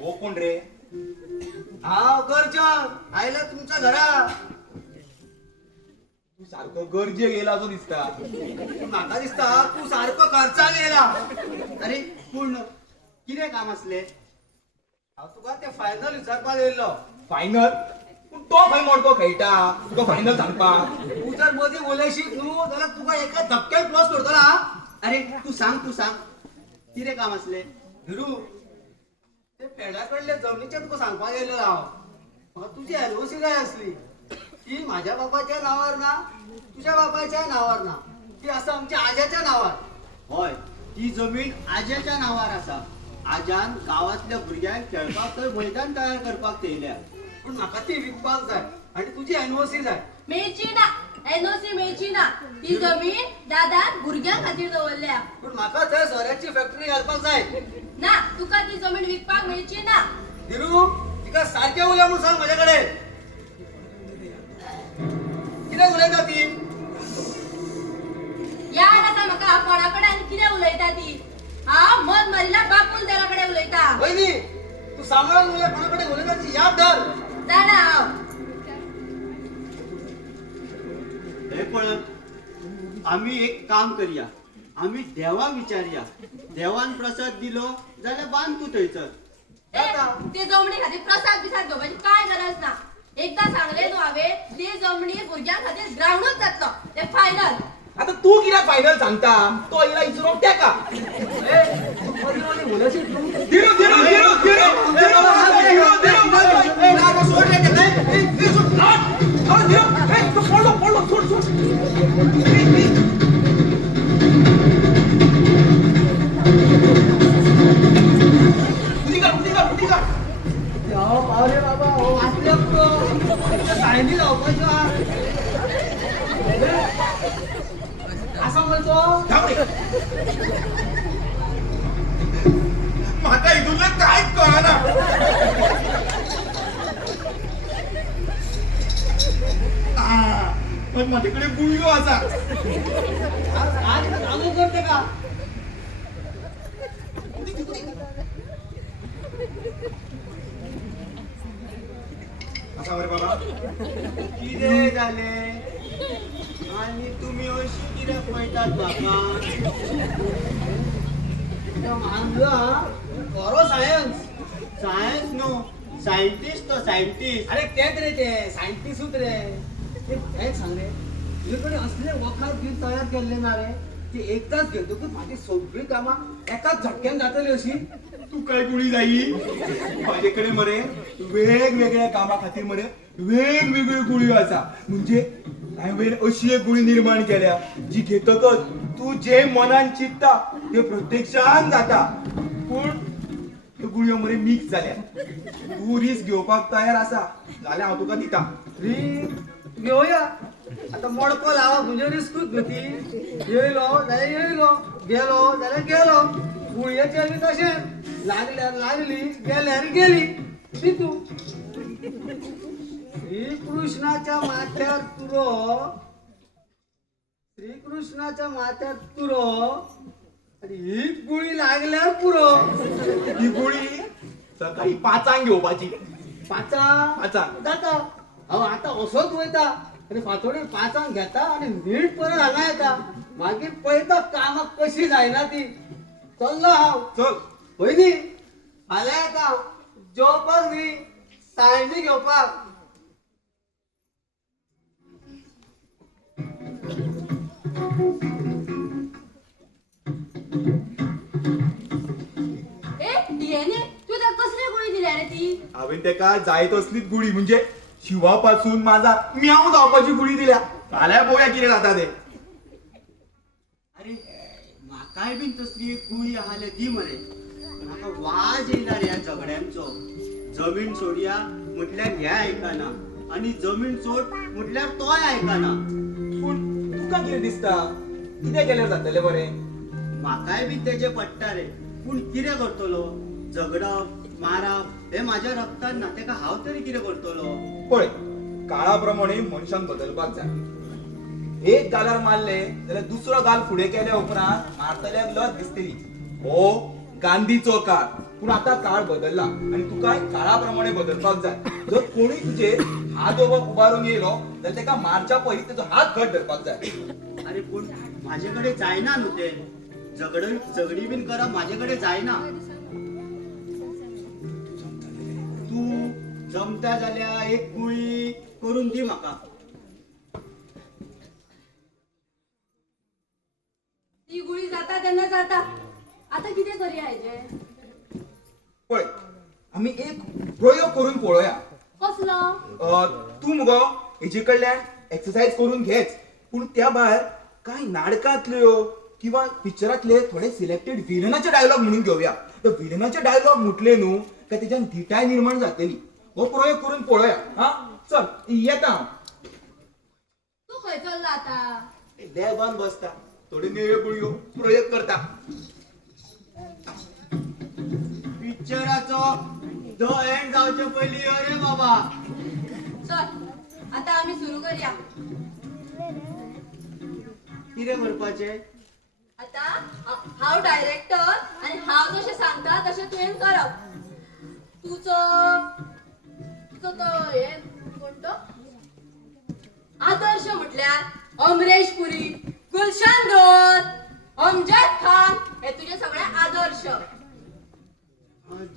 हो कोण रे? हांव करचन आयला तुमच्या घरा. तू सारको गरजे गेला तो दिसता. म्हाका दिसता तू सारको खर्चा गेला. अरे पूर्ण कितें काम असले? हांव तुका ते फायनल विचारपाक येयल्लो. फायनल? पूण तो खंय मोडको खेळटा तुका फायनल सांगपाक? तू जर मदीं उलयशीत न्हू जाल्यार तुका एका धपक्यान क्लोज करतलो हा. अरे तू सांग कितें काम असले? धिरू ते फेड्या कडले जमनीचे तुका सांगपाक येयल्लो हांव. म्हाका तुजी एलओसी जाय आसली. ती माझ्या बापाच्या नावार ना, तुझ्या बापाच्या नावार ना. ती आसा आमच्या आज्याच्या नावार. हय, ती जमीन आज्याच्या नावार आसा. आज्यान गावातल्या भुरग्यांक खेळपाक थंय मैदान तयार करपाक थेयल्या. पूण म्हाका ती विकपाक जाय आनी तुजी एनओसी जाय. मेळची ना एनओसी मेळची ना. ती जमीन दादान भुरग्यां खातीर दवरल्या. पूण म्हाका थंय सोऱ्याची फॅक्टरी घालपाक जाय. ना तुका ती जमीन विकपाक मेळची ना. धिरू तिका सारकें उलय म्हणून सांग म्हजे कडेन. कितें उलयता ती? याद आसा म्हाका कोणा कडेन कितें उलयता ती. हांव मद मारिला बापूल देरा कडेन उलयता. वहिनी तू सांबाळून उलय. कोणा कडेन उलयता ती याद धर. जाणा हांव. हे पळय, आम्ही एक काम करया. आम्ही देवाक विचारया. देवान प्रसाद दिलो जाल्यार बांद तू थंयसर. ए, ते जमणी खातीर प्रसाद बिसाद घेवपाची काय गरज ना. एकदा सांगले न्हू हांवें ती जमणी भुरग्यां खातीर ग्राउंडूच जातलो. ते फायनल. आता तू कित्याक फायनल सांगता तो आयला इचरो तेका अरे बाबा वाचल्या सायनी लावपायचो असं म्हणतो म्हाका हितूंतले कांयच कळना पण माझे कडेन गुळयो आसा आज चालू करते का आसा बरे बाबा किती झाले आणि तुम्ही अशी कित्याक पळयतात म्हाका खरो सायन्स न्हू सायंटिस्ट तो सायंटिस्ट अरे तेच रे ते सायंटिस्टूच रे ते हेच सांग रे तुझे असले वखार बीज तयार केल्ले ना रे ते एकदाच घेतकूच माझी सगळी कामां एकाच झटक्यान जातली अशी तू काय गुळी जाई माझ्याकडे मरे वेगवेगळ्या कामा खातीर मरे वेगवेगळ्यो गुळयो आसा म्हणजे हांवें अशी एक गुळी निर्माण केल्या जी घेतकच तू जे मनान चित्ता ते प्रत्यक्षान जाता पूण त्यो गुळयो मरे मिक्स जाल्या तू रिस्क घेवपाक तयार आसा जाल्यार हांव तुका दिता घेऊया आता मोडको लावा म्हणजे रिस्कूच न्हू येयलो जाल्यार येयलो गेलो जाल्यार गेलो गुळयेचे बी तशें लागल्यार लागली गेल्यार गेली ती तू श्रीकृष्णाच्या माथ्यार तुरो आणि ही गुळी लागल्यार पुरो ही गुळी सकाळी 5 घेवपाची पाचां जाता हांव आतां असोच वयता आनी फातोडेर 5 घेता आनी नीट परत हांगा येता मागीर पळयता कामाक कशी जायना ती चल्लो हांव चल पयली फाल्यां येता जेवपाक न्ही सायणी घेवपाक डीएनए तू त्या कसली गोळी दिल्या रे ती हांवें तेका जाय तसलीच गुळी म्हणजे शिवापासून माझा म्याव जावपाची गुळी दिल्या फाल्यां पळोवया कितें जाता ते अरे म्हाकाय बीन तसली एक गुळी आहाले दी मरे म्हाका वाज येयला रे ह्या झगड्यांचो जमीन सोडया म्हटल्यार हे आयकना आणि जमीन सोड म्हटल्यार तोय आयकना पूण तुका कितें दिसता कितें केल्यार जातलें बरें म्हाकाय बी तेजे पडटा रे पूण कितें करतलो झगडप मारप हे माझ्या रक्तान ना तेका हांव तरी कितें करतलो पळय काळा प्रमाणे मनशान बदलपाक जाय एक गालार मारले जाल्यार दुसरो गाल फुडें केल्या उपरांत मारतल्याक लज दिसतली हो गांधीचो काळ पूण आतां काळ बदलला आनी तुका काळा प्रमाणे बदलपाक जाय जर कोणी तुजे हात उबारून येयलो जाल्यार तेका मारच्या पयलीं तेजो हात घट धरपाक जाय अरे पूण माझे कडेन जायना न्हू ते झगडी बीन करप माझे कडेन जायना तू जमता जाल्यार एक गुळी करून दी म्हाका ती गुळी जाता तेन्ना जाता आता कितें करया हेजे पळय आमी एक प्रयोग करून पळोवया कसलो तू मुगो हेजे कडल्यान एक्सरसाइज करून घेच पूण त्या भायर कांय नाटकांतल्यो किंवा पिक्चरांतले थोडे सिलेक्टेड विलनाचे डायलॉग म्हणून घेवया तर विलनाचे डायलॉग म्हटले न्हू काय तेच्यान धिटाय निर्माण जातली हो प्रयोग करून पळोवया हा चल येता हांव तू खंय चल्ला आता देवान बसता थोडे निळ्यो गुळयो प्रयोग करता पिक्चराचो द एंड जावचे पयली अरे बाबा चल आता आम्ही सुरू करूया कितें करपाचे आता हांव डायरेक्टर आणि हांव जशें सांगता तशें तुवें करप तुजो तो हे कोण तो आदर्श म्हटल्यार अमरेश पुरी गुलशन दत्त अमजद खान हे तुझे सगळे आदर्श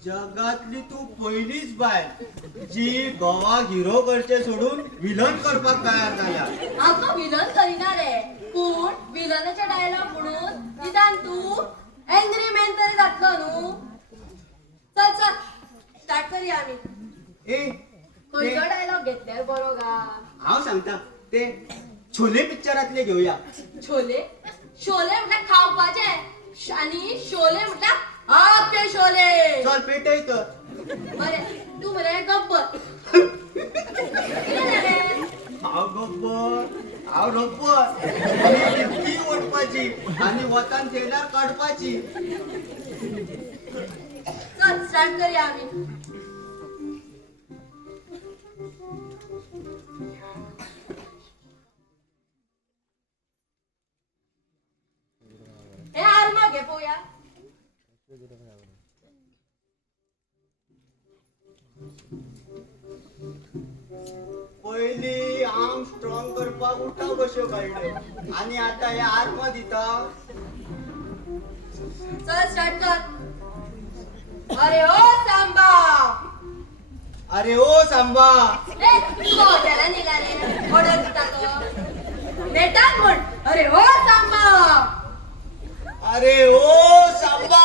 जगातली तू पहिलीच बाय जी गोवाक हिरो करचे सोडून विलन करपाक तयार झाल्या हांव तो विलन करिना रे पूण विलन एंग्री मॅन तरी जातलो न्हू. चल चल स्टार्ट करूया आम्ही. ए खंयचो डायलॉग घेतल्यार बरो गा. हांव सांगता ते छोले पिक्चरातले घेऊया. छोले शोले म्हटल्यार खावपाचे आणि शोले म्हटल्यार आखे शोले. चल पेटय तर. बरे तू मरे गब्बर. कितें रे? हांव गब्बर हांव रब्बर. ती ओडपाची आणि वतान थेयल्यार काडपाची. चल स्टार्ट करूया आम्ही. हे आर्मा घे पोया. पयली आर्म स्ट्रॉंग करपाक उठाव कश्यो काडल्यो आणि आता हे आर्म दिता. चल स्टार्ट कर. अरे ओ सांबा. अरे ओ सांबा. ए तू हॉटेलान येयला रे. ऑर्डर दिता तो. नेटान म्हण. अरे ओ सांबा. अरे ओ सांबा.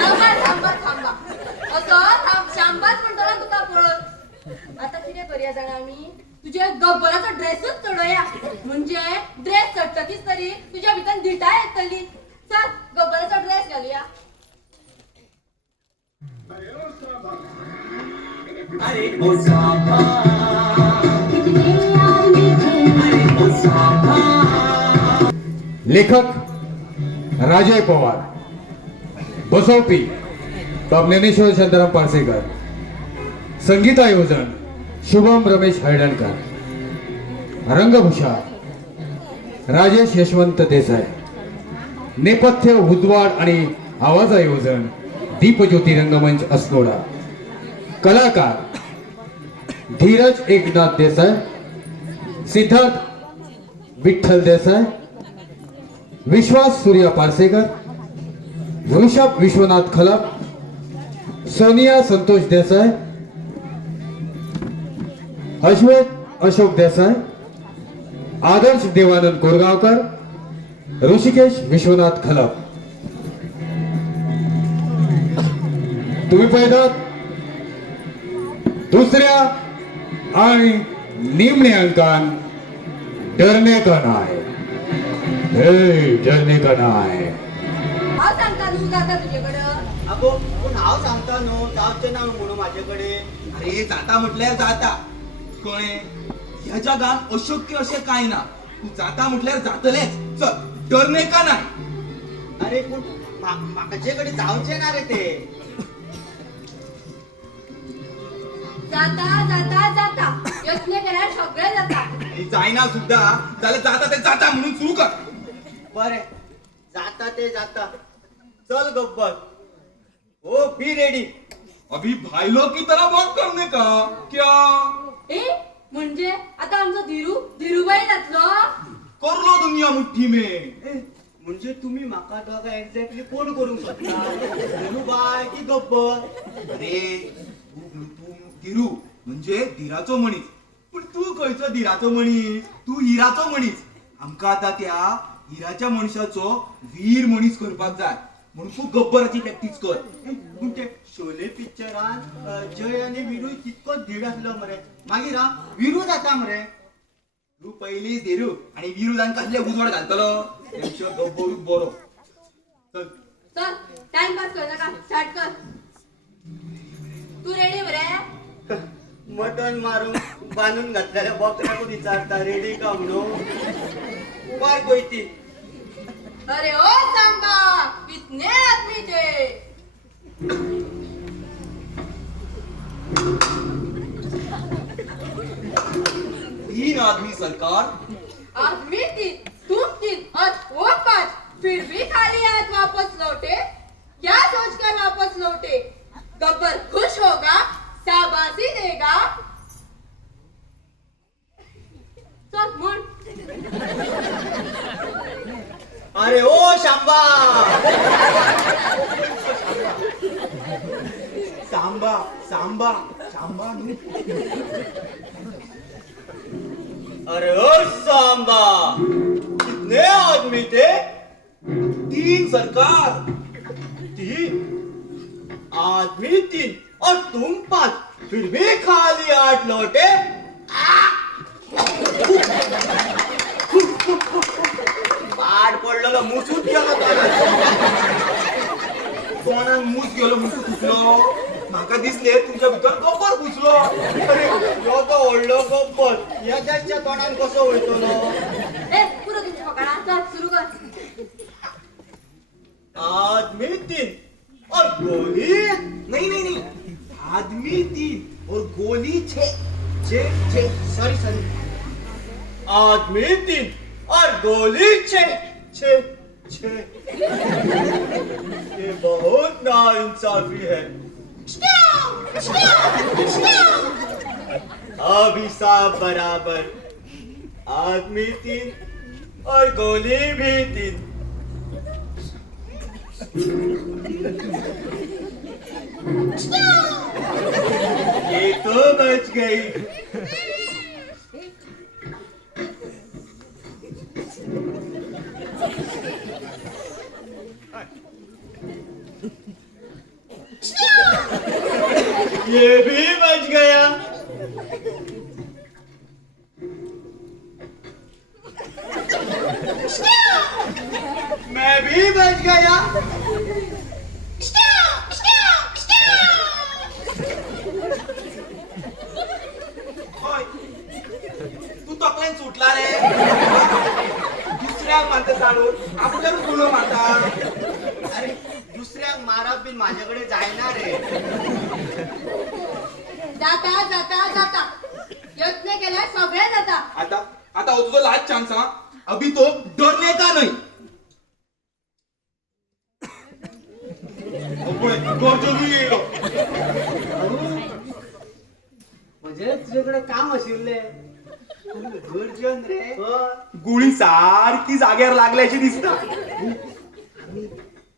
थांबा थांबा थांबा. असो शांबाच म्हणटलो तुका पळोवन. आता कितें करूया जाणा आमी. तुजे गब्बराचो ड्रेसच चडोवया. म्हणजे ड्रेस चडटकीच तरी तुज्या भितर धिटाय येतली. चल गब्बराचो ड्रेस घालुया. अरे ओ सांबा. अरे ओ सांबा. लेखक राजय पवार, बसवपी डॉ. ज्ञानेश्वर शांताराम पार्सेकर, संगीतायोजन शुभम रमेश हळदणकर, रंगभूषा राजेश यशवंत देसाई, नेपथ्य उद्वाड आणि आवाजायोजन दीपज्योती रंगमंच अस्नोडा, कलाकार धीरज एकनाथ देसाई, सिद्धार्थ विठ्ठल देसाई, विश्वास सूर्या पार्सेकर, वृषभ विश्वनाथ खलप, सोनिया संतोष देसाई, अश्वेत अशोक देसाई, आदर्श देवानंद कोरगावकर, ऋषिकेश विश्वनाथ खलप. तुम्ही पळयतात दुसऱ्या आणि निमणे अंकान डरने का नाय. हे डरने का नाय. हांव सांगता न्हू जाता तुजेकडं. अगो पूण हांव सांगता न्हू जावचें ना म्हणून म्हाजे कडेन. अरे जाता म्हटल्यार जाता. कळ्ळें. ह्या जगान अशक्य अशें कांय ना. तू जाता म्हटल्यार जातलेंच. चल डरने का नाय. अरे पूण म्हाजे कडेन जावचें ना रे ते. जाता जाता जाता यत्न केल्यार सगळें जाता. आणि जायना सुद्धा जाल्यार जाता ते जाता म्हणून सुरू कर. बरें जाता ते जाता. चल गब्बर. O be ready. अभी भाईलों की तरह बात करने का क्या. ए म्हणजे आता आमचो धीरूबाई जातलो. कर लो दुनिया मुट्ठी में. ए, म्हणजे तुम्ही म्हाका दोगा एक्झॅक्टली कोण करूंक सोदता. धनुबाई की गब्बर. अरे तू धिरू म्हणजे धीराचो मनीस. पण तू खंयचो धीराचो मनीस. तू हिराचो मनीस. आमका आता त्या हिराच्या मनशाचो वीर मनीस करपाक जाय. म्हणून तू गब्बराची प्रॅक्टिस कर. पूण ते शोले पिक्चरान जय आणि विरू तितकोच धीड आसलो मरे. मागीर हा विरू जाता मरे. तू पयलीच धीरू आणि वीरू जावन कसले उजवाड घालतलो. तेंचो गब्बरूच बरो. चल चल टाइम पास कर नाका स्टार्ट कर. तू रेडी मरे. मटण मारून बांधून घातलेल्या बकऱ्याक विचारता रेडी का म्हणून. बार गोयती. अरे ओ सांबा कितने आदमी थे. 3 आदमी सरकार. आदमी 3 तुम 3 और वो 5 फिर भी खाली हाथ वापस लौटे. क्या सोचकर वापस लौटे. गब्बर खुश होगा शाबाशी देगा. चल म्हण. अरे ओ शांबा. सांबा सांबा सांबा न्हू. अरे ओ सांबा कितने आदमी थे. 3 सरकार. 3 आदमी 3 और तुम 5 फिर भी खाली 8 लौटे. पाड पडलेलो मुसूत गेलो कोणाक मूस गेलो मूस फुटलो. म्हाका दिसले तुमच्या भितर गब्बर घुसलो. अरे यो तो व्हडलो गब्बर या त्याच्या तोंडान कसो वयतलो. ए पुरो तुमच्या पकडा चल सुरू कर. आदमी 3 और गोली. नहीं नहीं नहीं, आदमी 3 और गोली 6. सॉरी आदमी 3 और गोली 6. ये बहुत नाइंसाफी है. अब हिसाब बराबर. आदमी 3 और गोली भी 3. ये तो बच गई. ये भी बच गया. मैं भी बच गया. होय, तू तकलेन सुटला रे. दुसऱ्याक मारता जाणून आपल्याला गुन्हो मारता. अरे दुसऱ्याक मारप बिन माझ्याकडे जायना रे. जाता जाता जाता यत्न केल्यार सगळे जाता. आता आता हो तुझा लास्ट चान्स हा. अभी तो डरने का नाही. गरजून येलो. म्हणजे तुझ्याकडे काम आशिल्ले. गर्जन रे. गुळी सारखी जाग्यावर लागल्याची दिसता.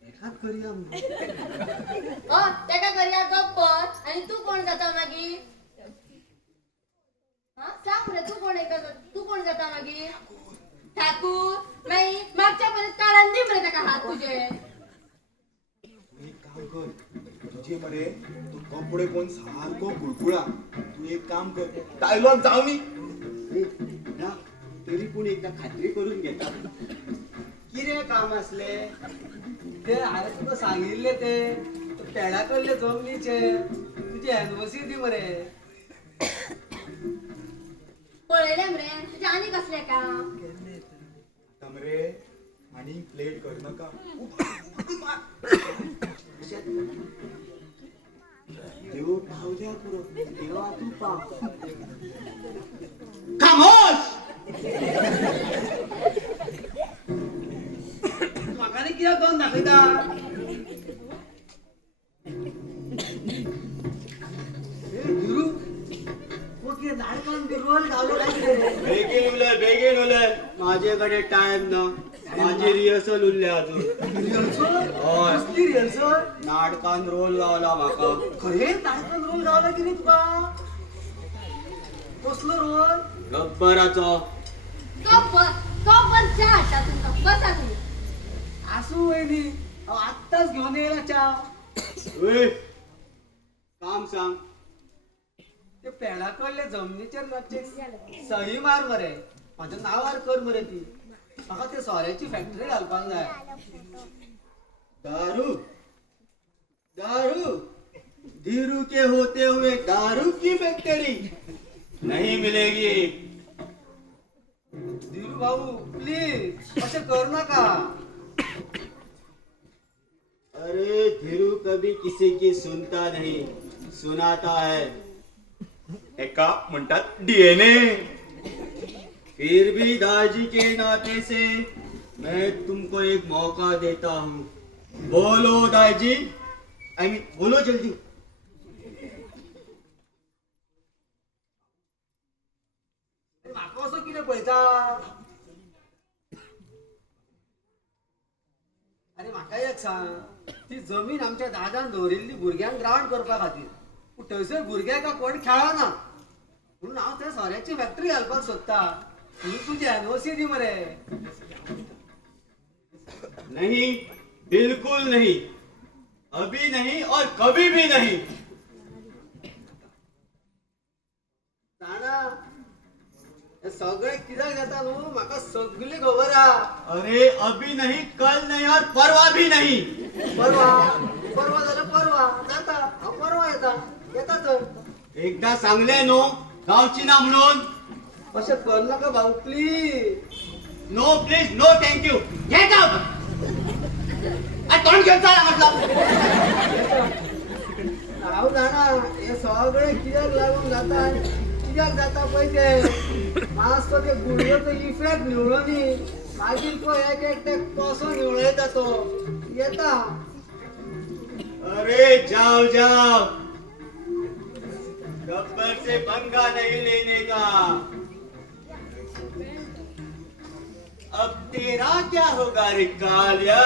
एकाच करूया मग. तेका करूया गप्पर आणि तू कोण जाता मागीर. हा सांग रे तू कोण जाता मागीर. ठाकूर नाही मागच्या परत काढान दे मरे तेका हात तुझे. एक काम कर, तुझे मरे तो कपडे कोण सारखो गुळगुळा. तू एक काम कर, डायलॉग जाऊ नी. ना तरी पण एकदा खात्री करून घेता. किरे काम असले ते अरे तुला सांगितले ते पेडाकडले जमनीचे तुझी एनओसी दी मरे. पळयले मरे तुझे आणि कसले काम. आता मरे आणि प्लेट कर नका. देव पाव द्या पुरो. देवा तू पाव. खामोश. म्हाका नी कित्याक दोन दाखयता. गुरु ओके नाटकान रोल गावलो काय रे. बेगीन उलय. माझ्याकडे टाइम ना. माझी रिहर्सल उरले अजून. होय. कसली रिहर्सल. नाटकान रोल गावला माका. खरे नाटकान रोल गावला की नाही तुका. कसलो रोल. गब्बराचो. गप्पर चहा हाडटा तुमका बसा तुम्ही. असू वहिनी आत्ताच घेऊन येईल चहा. ओय, काम सांग. ते पेडाकडले जमनीचेर मातशे सही मार मरे. माझ्या नावार कर मरे ती. म्हाका ते सोऱ्याची फॅक्टरी घालपाक जाय. दारू. धीरू के होते हुए दारू की फैक्ट्री नहीं मिलेगी. धीरू भाऊ प्लीज असे कर नका. अरे धीरू कभी किसी की सुनता नहीं, सुनाता है. एका म्हणतात डीएनए. फिर भी दाजी के नाते से मैं तुमको एक मौका देता हूँ. बोलो दाजी. आई मीन बोलो जल्दी. म्हाका असं कितें पळयता. अरे म्हाका एक सांग. ती जमीन आमच्या दादान दवरिल्ली भुरग्यांक ग्रावंड करपा खातीर. पूण थंयसर भुरग्यांक कोण खेळना म्हणून हांव थंय सोऱ्याची फॅक्टरी घालपाक सोदता. तुजी एनओसी दी मरे. नहीं, बिल्कुल नहीं, अभी नहीं और कभी भी नहीं। जाणा हे सगळे कित्याक जाता न्हू म्हाका सगळी खबर आहा. अरे अभी नहीं, कल नहीं और परवा भी नहीं। परवा परवा जाल्यार परवा जाता हांव परवा येता तर. एकदा सांगले नो गावची ना म्हणून. अशें कर नाका भाऊ please. No please, no thank you, get out. तोंड घेऊन चाल म्हटलं. हांव जाणा हे सगळे कित्याक लागून जाता कित्याक जाता पळय ते मातसो ते गुडयोचो इफेक्ट निवळो न्ही मागीर तो एक एक ते कसो निवळयता तो येता. अरे जाओ जाओ, गब्बर से पंगा नहीं लेने का। अब तेरा क्या होगा रे कालिया?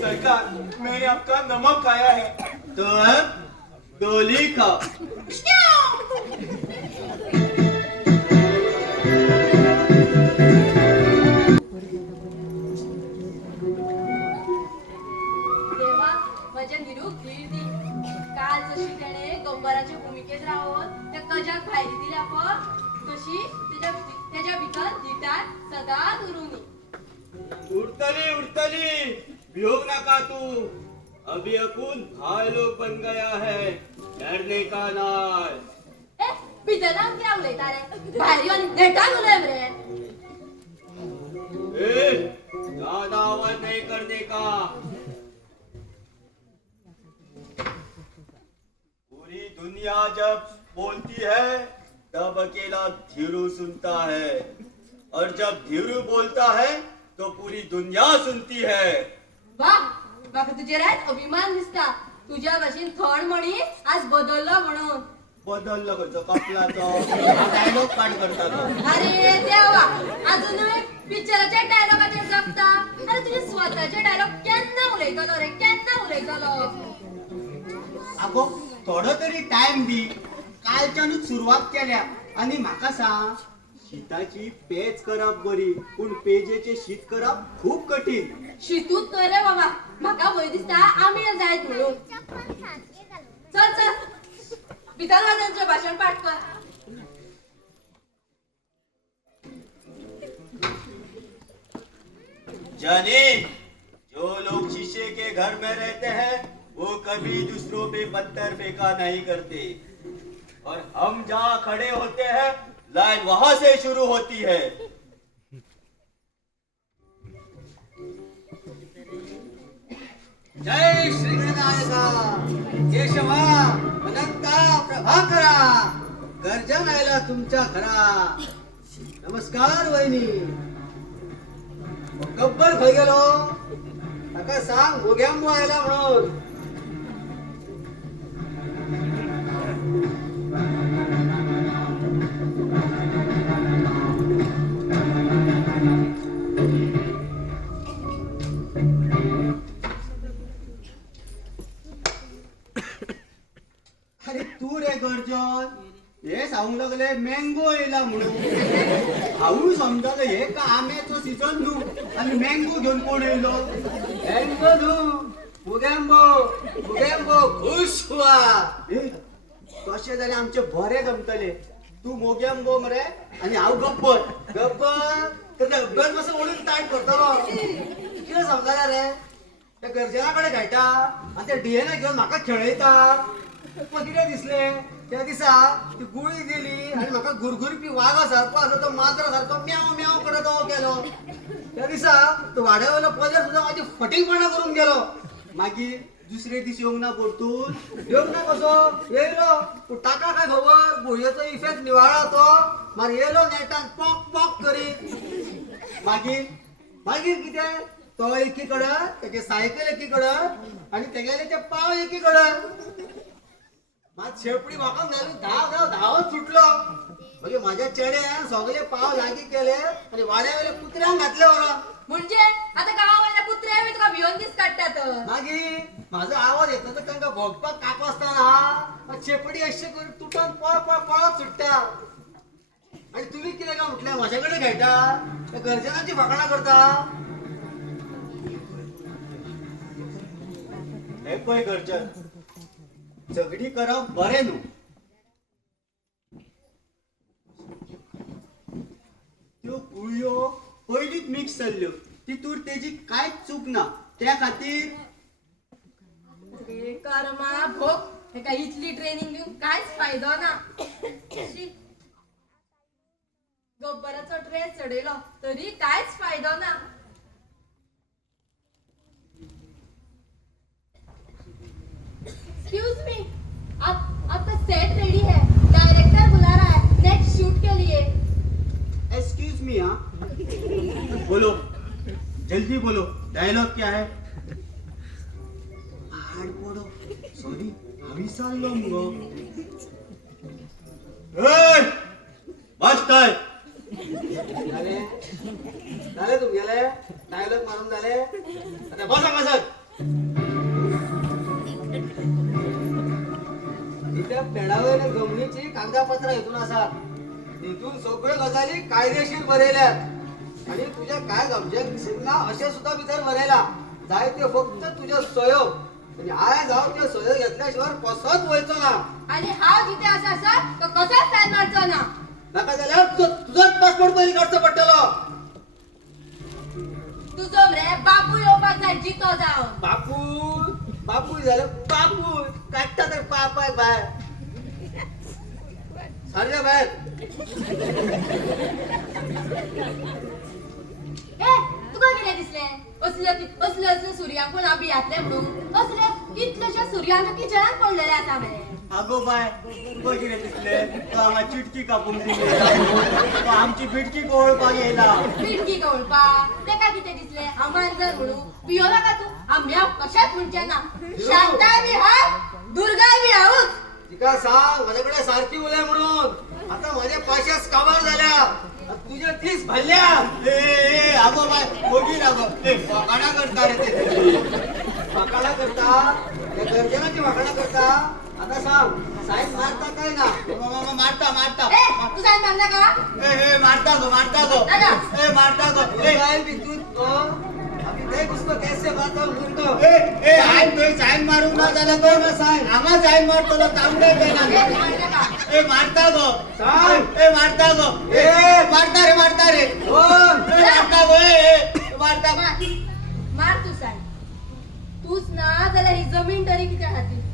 सरकार, मैंने आपका नमक खाया है. तो अब गोली खाओ। देवा माझ्या निरूप धीर दी. काल जशी त्याने गब्बराच्या भूमिकेत राहून त्या कजाक भायरी दिल्या पण तशी त्याच्या भितर दिटात सदाच उरुनी. उड़तली उड़तली, भियोग नका तू। अभी अपुन भाई लोग बन गया है, डरने का नाय। ए भितर राहून कित्याक उलयता रे? भायरी आनी नेटान उलय मरे. ए, ज्यादा आवाज नहीं करने का। पूरी दुनिया जब बोलती है तब अकेला धीरू सुनता है, और जब धीरू बोलता है तो पूरी दुनिया सुनती है। वाह म्हाका तुजेर आज अभिमान दिसता. तुझ्या भाशेन थोड म्हणी आज बदललो म्हणून. बदललं खर्च कपला तो डायलॉग पाठ करता तो. अरे देवा अजून पिक्चराच्या डायलॉगाचेर जगता. अरे तुझे स्वतःचे डायलॉग केन्ना उलयतलो रे, केन्ना उलयतलो? अगो थोडो तरी टाइम दी. कालच्यानूच सुरुवात केल्या आणि म्हाका सांग, शीताची पेज करप बरी पण पेजेचे शीत करप खूप कठीण. शितूच न्हय रे बाबा, म्हाका भंय दिसता आमील जायत म्हणून. चल चल भितर वाजांचें भाशण पाठ कर. जाने, जो लोग शीशे के घर में रहते हैं वो कभी दूसरों पे पत्थर फेंका नहीं करते, और हम जहाँ खड़े होते हैं लाइन वहां से शुरू होती है। जय श्री गणनायका केशवा अनंता प्रभाकरा गर्जन आयला तुमच्या घरा. नमस्कार वहिनी. गब्बर खंय गेलो? ताका सांग भोग्यांबो आयला म्हणून. अरे तू रे गर्जन, हे सांगू लागले मँगो येला म्हणून. हांवूय समजलो हे का आंब्याचो सीझन न्हू आणि मँगो घेऊन कोण येयलो. मँगो न्हू भोग्यांबो भोग्यांबो खुश हुआ. ए, तशें जाल्यार आमचे बरे जमतले. तू मोग्यांबो मरे आणि हांव गब्बर. गब्बर तर गब्बर कसं ओळून ताट करतलो. कितें समजला रे? त्या गर्जनाकडे खेळटा आणि त्या डीएनए घेऊन म्हाका खेळयता. तुका कितें दिसलें त्या दिसा ती गुळी दिली आणि म्हाका गुरगुरपी वाघा सारको आसा तो माजरा सारको म्याव म्याव करत केलो. त्या दिसा तो वाड्यावयलो पदर सुद्दां माझी फटींगपणां करून गेलो. मागीर दुसरे दीस येवंक ना परतून. येवंक ना कसो येयलो. पूण ताका काय खबर गुळयेचो इफेक्ट निवाळा तो मार येयलो नेटान पॉक पॉक करीत. मागीर मागीर कितें तो एकीकडे त्याची सायकल एकीकडे आणि तेगेले ते पाव एकीकडे. मात शेपडी म्हाका घालून धाव धाव धावत सुटलो. म्हणजे माझ्या चेड्यान सगळे पाव लागी केले आणि वाड्यावयले कुत्र्यांक घातले व्हरोन. म्हणजे आता गावावयल्या कुत्र्या बी तुका भिवन दीस काडटात. मागीर माझो आवाज येता तर तांकां भोगपाक काप आसतना शेपडी अशें करून तुटून पळत सुट्टा. आणि तुम्ही कितें काय म्हटलें म्हाजे कडेन खेळटा त्या गर्जनाची फकाणां करता. पळय घरच्यान झगडी करप बरें न्हू. त्यो गुळयो पयलींच मिक्स जाल्ल्यो तितूर तेजी कांयच चूक ना त्या खातीर रे कर्मा भोग हेका इतली ट्रेनिंग दिवन कांयच फायदो ना. शी. गब्बराचो ड्रेस चडयलो तरी कांयच फायदो ना. एक्सक्यूज मी, आपका सेट रेडी है, डायरेक्टर बुला रहा है नेक्स्ट शूट के लिए. एक्सक्यूज मी हाँ बोलो जल्दी बोलो डायलॉग क्या है. आड पडो सॉरी हांवी सांगलो मुगो. बसतय झाले झाले तुमगेले डायलॉग मारून झाले आता बसा बसत. त्या पेडावयल्या जमनीची कागदापत्र हितून आसात. तितून सगळ्यो गजाली कायदेशीर बरयल्यात आणि तुझ्या काय गमजेक दिसना अशें सुद्धा भितर बरयला. जाय ते फक्त तुझ्या सयो आणि आयज हांव त्यो सयो घेतल्या शिवाय कसोच वयचो ना. आणि हांव जिथे आसा तो कसोच सायन मारचो ना. नाका जाल्यार तुजोच पासपोर्ट पयलीं काडचो पडटलो. तुजो मरे बापू येवपाक जाय जितो जावन. बापूय जाल्यार बापूय काडटा तर पापाय भायर सारक्या भायर. ए तुका कितें दिसलें असले सुर्याक कोण भियातले म्हणून. असले कितलेशे सुर्यांक किचनात पडलेले आसा मरे. आगो बाय तुका कितें दिसलें तो हांगा चिटकी कापूंक दिली तो आमची बिटकी कवळपाक येयला. पिटकी कवळपा तेका कितें दिसलें हांव मांजर म्हणून. भियो नाका तूं आम्ही कशाच म्हणचे ना. शांताय बी हांव दुर्गाय बी हांवूच. तिका सांग माझ्या कडे सारखी उलय म्हणून. आता माझे पाशास काबार झाल्या तुझे 30 भरल्या. ए आगो बाय कोणी आगो वाकाणा करता रे ते. वाकाणा करता त्या गरजेनाची वाकाणा करता. आता सांग सायन्स मारता काय ना. मारता मारता ए तू सायन मारना का. ए मारता गो दादा. ए मारता गो काय बी तू तो अभी देख उसको कैसे मारता हूं तुमको. ए आइन तो साइन मारू ना जाना तो ना साइन आमा साइन मारतो तो तांबडे देना. ए तू मारना का. ए मारता गो साइन ए मारता गो ए मारता रे बोल ए मारता गो ए मारता मार तू सायन. तूच ना जाल्यार ही जमीन तरी कित्या खातीर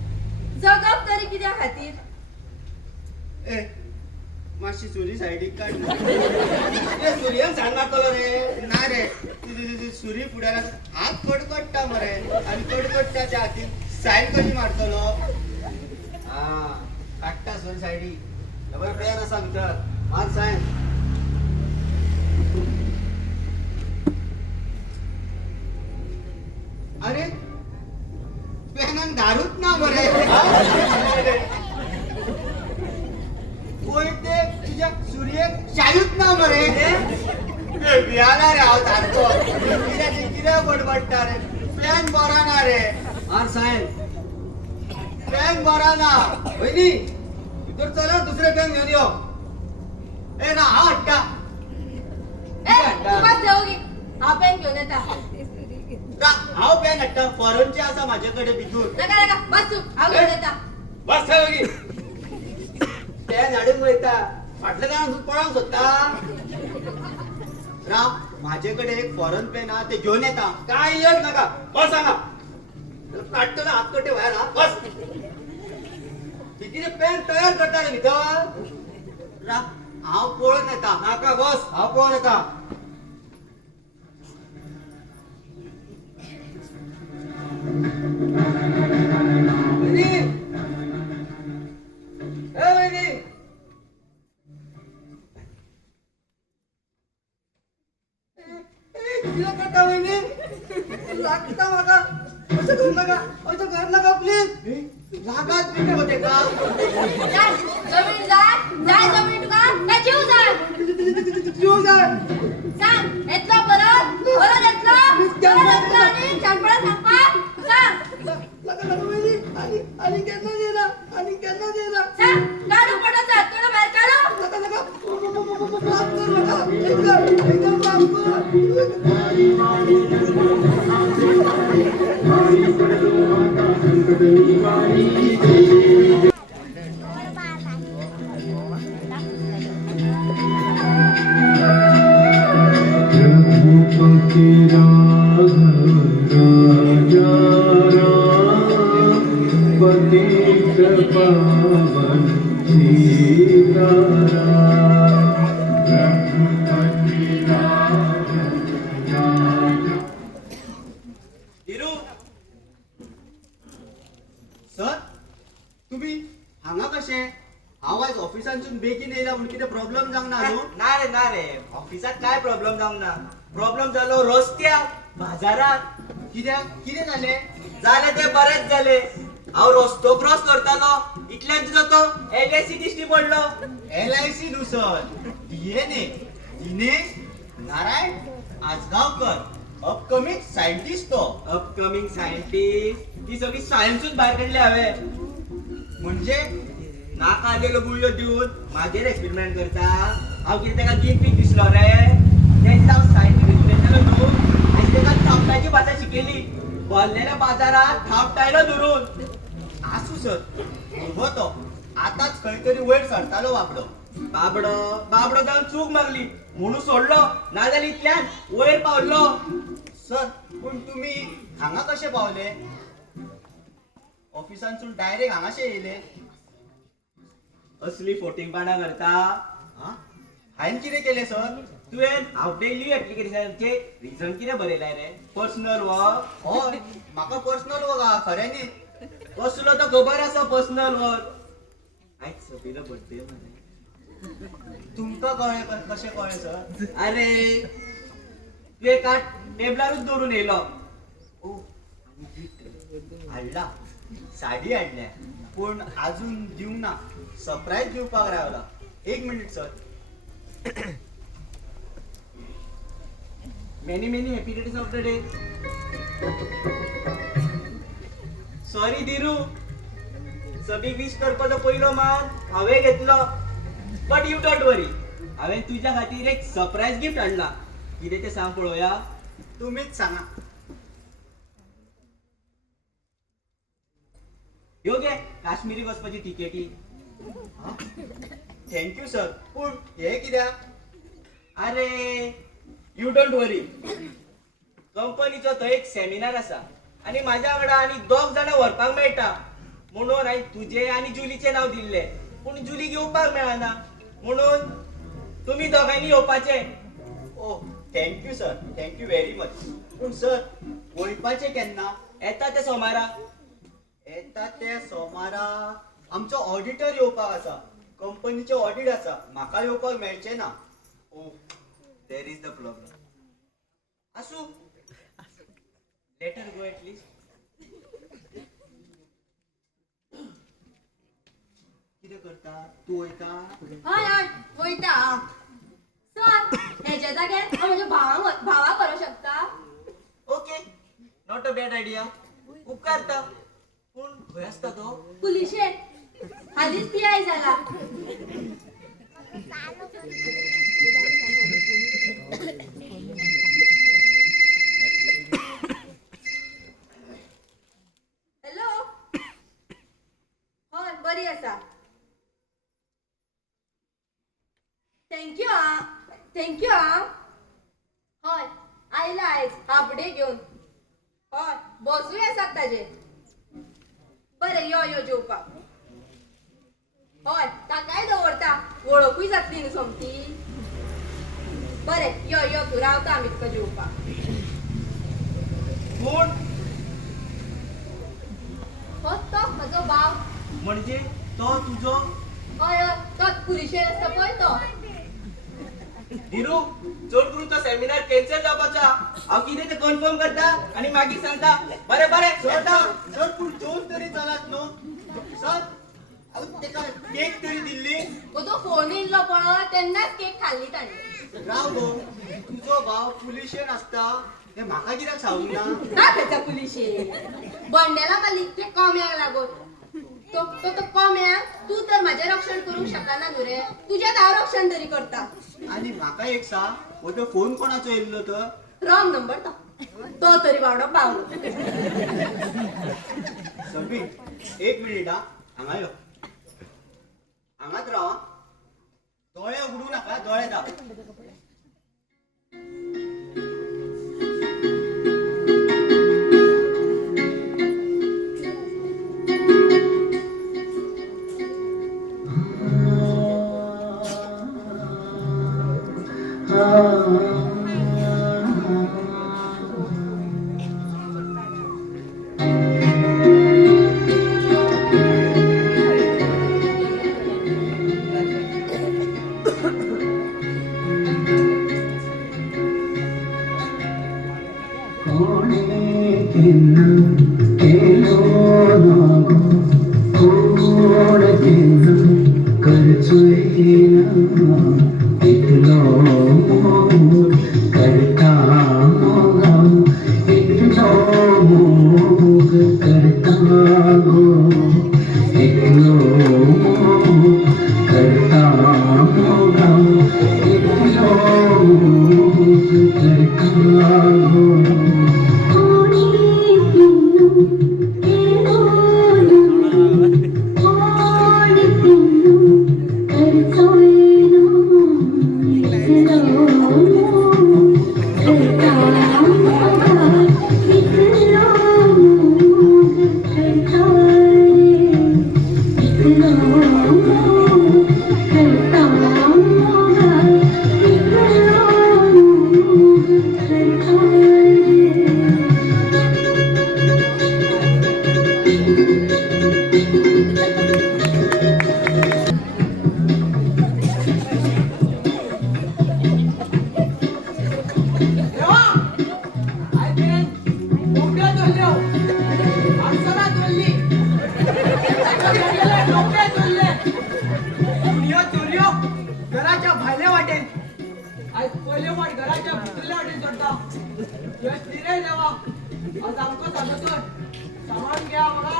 जगप तरी कित्या खातीर. ए माशी सुरी सायडीक काढ ना. ए सूर्यन साइन मारतलो रे ना रे सुरी फुड्यान हात कडकडटा मरे आणि कडकडटाच्या हातीन सायन कशी मारतलो. हा काडटा सुरी सायडी डबल पेन आसा भितर मार सायन. अरे पेनान दारूच ना मरे. कोयते तुझ्या सूर्येक शायूच ना मरे. भियाला रे हांव सारको कितें बडबडटा रे. प्लॅन बरा ना रे. मार सायन प्लॅन बरा ना. वहिनी भितर चला दुसरे पेन घेऊन यो. ए ना हांव हाडटा. ए तू बस देऊ घे हांव पेन घेऊन येता. हांव पेन हाडटा फॉरनचे आसा म्हाजे कडेन भितूर. नका नका बस तू हांव घेऊन येता. बस थंय पेन हाडूंक वयता फाटल्या काळान पळोवंक सोदता. राव माझ्याकडे एक फॉरेन पेन हा ते घेऊन येता. काय येत नका बस हांगा काडटलो हात कटे भायर हा बस. कितें पेन तयार करता रे भितर. राव हांव पळोवन येता. नाका बस हांव पळोवन येता. वहिनी ए वहिनी कितें करता वहिनी. लागता म्हाका अशें करूं नाका अशें कर नाका प्लीज. रागात कितें होते का. जाय जमीन जाय जमीन तुका काय जीव जाय. जीव जाय. सांग येतलो परत येतलो आणि छानपणा सांगपाक सांग. नका नका वहिनी आणि केन्ना देना आणि केन्ना देना. सांग काढू पटाचा तुला बाहेर काढू. नका नका माफ कर नका एकदम माफ कर. हिरू सर तुम्ही हांगा कशे हांव आयज ऑफिसांसून बेगीन येयला म्हण कितें प्रॉब्लेम जावंक ना न्हू ना रे ना रे ऑफिसात काय प्रॉब्लेम जावंक ना प्रॉब्लेम जालो रस्त्यार बाजारात कित्याक कितें जालें झाले ते बरेच झाले हांव रस्तो क्रॉस करतालो इतल्यान तुजो तो LIC दिश्टी पडलो LIC न्हू sir DNA Dinesh Narayan Ajgaonkar upcoming scientist तो अपकमिंग सायंटिस्ट ती सगळी सायन्सूच भायर काडली हांवें म्हणजे नाका आलेलो गुळयो दिवन मागीर एक्सपेरिमेंट करता हांव कितें ताका गिनपीक दिसलो रे ते दिसा हांव सायंटिफीक उलयतालो न्हू आनी ताका थापटाची भाशा शिकयली भरलेल्या बाजारात थापटायलो धरून आसूं सर उबो तो आतांच खंय तरी वयर सरतालो बाबडो बाबडो बाबडो जावन चूक मागली म्हणून सोडलो नाजाल्यार इतल्यान वयर पावलो सर पूण तुमी हांगा कशे पावले ऑफिसांसून डायरेक्ट हांगाशे येयले असली फोटिंगपणां करता हा हांवें कितें केलें सर तुवें हांव डेली एप्लिकेशनाचे रिजन कितें बरयलाय रे पर्सनल वर्क हय म्हाका पर्सनल वर्क आहा खऱ्यांनी कसलो तो खबर आसा पर्सनल वर्क आयज सबीलो बर्थडे मरे तुमकां कळ्ळें कशें कळ्ळें सर अरे तुवें कार्ड टेबलारूच दवरून येयलो ओ आनी गिफ्ट हाडला साडी हाडल्या पूण आजून दिवंक ना सरप्रायज दिवपाक रावला एक minute sir many many happy returns of the day sorry दिरू सगळी विश करपाचो पयलो मान हांवें घेतलो बट यू डोंट वरी हांवें तुज्या खातीर एक सरप्रायज गिफ्ट हाडला कितें तें सांग पळोवया तुमीच सांगा ह्यो घे काश्मीरी वचपाची तिकेटी थँक्यू सर पूण हे कित्याक अरे यू डोंट वरी कंपनीचो थंय एक सेमिनार आसा आनी म्हाज्या वांगडा आनी 2 जाणां व्हरपाक मेळटा म्हणून हांवें तुजें आनी जुलीचें नांव दिल्लें पूण जुलीक येवपाक मेळना म्हणून तुमी दोगांयनी येवपाचें ओ thank you sir thank you very much पूण सर वयपाचें केन्ना येता ते सोमारा येता ते सोमारा आमचो ऑडिटर येवपाक आसा कंपनीचें ऑडिट आसा म्हाका येवपाक मेळचें ना ओ देर इज द प्रॉब्लेम आसूं लेटर गो एटलीस्ट कितें करता तूं वयता हय हय वयता सर हेच्या जाग्यार हांव म्हज्या भावाक करूं शकता okay not a bad idea उपकारता पूण खंय आसता तो पुलिशेर हालींच PI जाला हॅलो हय बरी आसा थँक्यू आं हय आयला आयज हाफ डे घेवन हय बसूय आसात ताजे बरें यो यो जेवपाक हय ताकाय दवरता वळखूय जातली न्हू सोमती बरें यो यो तूं रावता आमी तुका जेवपाक कोण हो तो म्हजो भाव म्हणजे तो तुजो हय हय तोच पुलिशेर आसता पळय तो धीरू चड करून तो सेमिनार कॅन्सल जावपाचा हांव कितें तें कन्फर्म करता आनी मागीर सांगता बरें बरें सोडटा सर पूण जेवन तरी चलात न्हू सर तेका केक तरी दिल्ली तो फोन येयल्लो पळय तेन्नाच केक खाल्ली ताणें राव गो तुजो भाव पुलिशेन आसता ते म्हाका कित्याक सांगूंक ना ना खंयचा पुलिशेर बंडेला मारली ते कोम्याक लागून तो कोम्या तूं तर म्हाजें रक्षण करूंक शकना न्हू रे तुजें हांव रक्षण तरी करता आनी म्हाका एक सांग हो तो फोन कोणाचो येयल्लो तर रॉंग नंबर तो तरी बावडो पावलो सगळी एक मिनिट हा हांगा यो हांगाच राव हा. दोळे उगडू नाका दोळे दाब घराच्या भायल्या वाटेन आज पहिले वाट घराच्या भितरल्या वाटेन चढता यश दिले देवा आज आमको सांगतो सामान घ्या बघा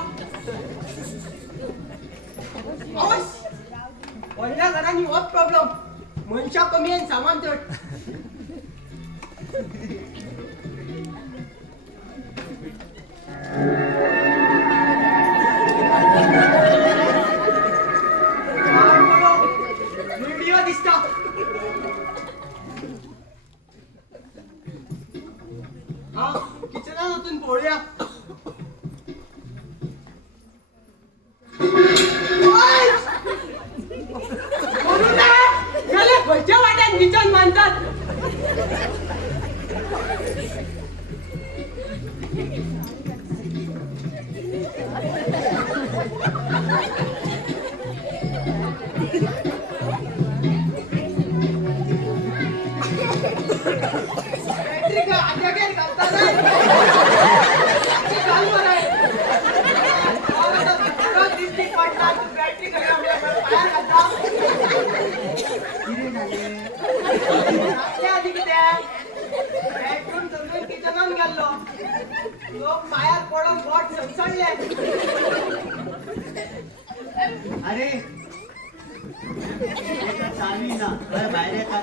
आवस व्हडल्या घरांनी होत प्रॉब्लेम मनशा कमी आणि सामान चढ व्हिडिओ दिसता हा किचनात होतून पोळ्या खयच्या वाट्यात किचन मानतात पायात पडून बोट सणसणले अरे चालवी ना बाहेर येतात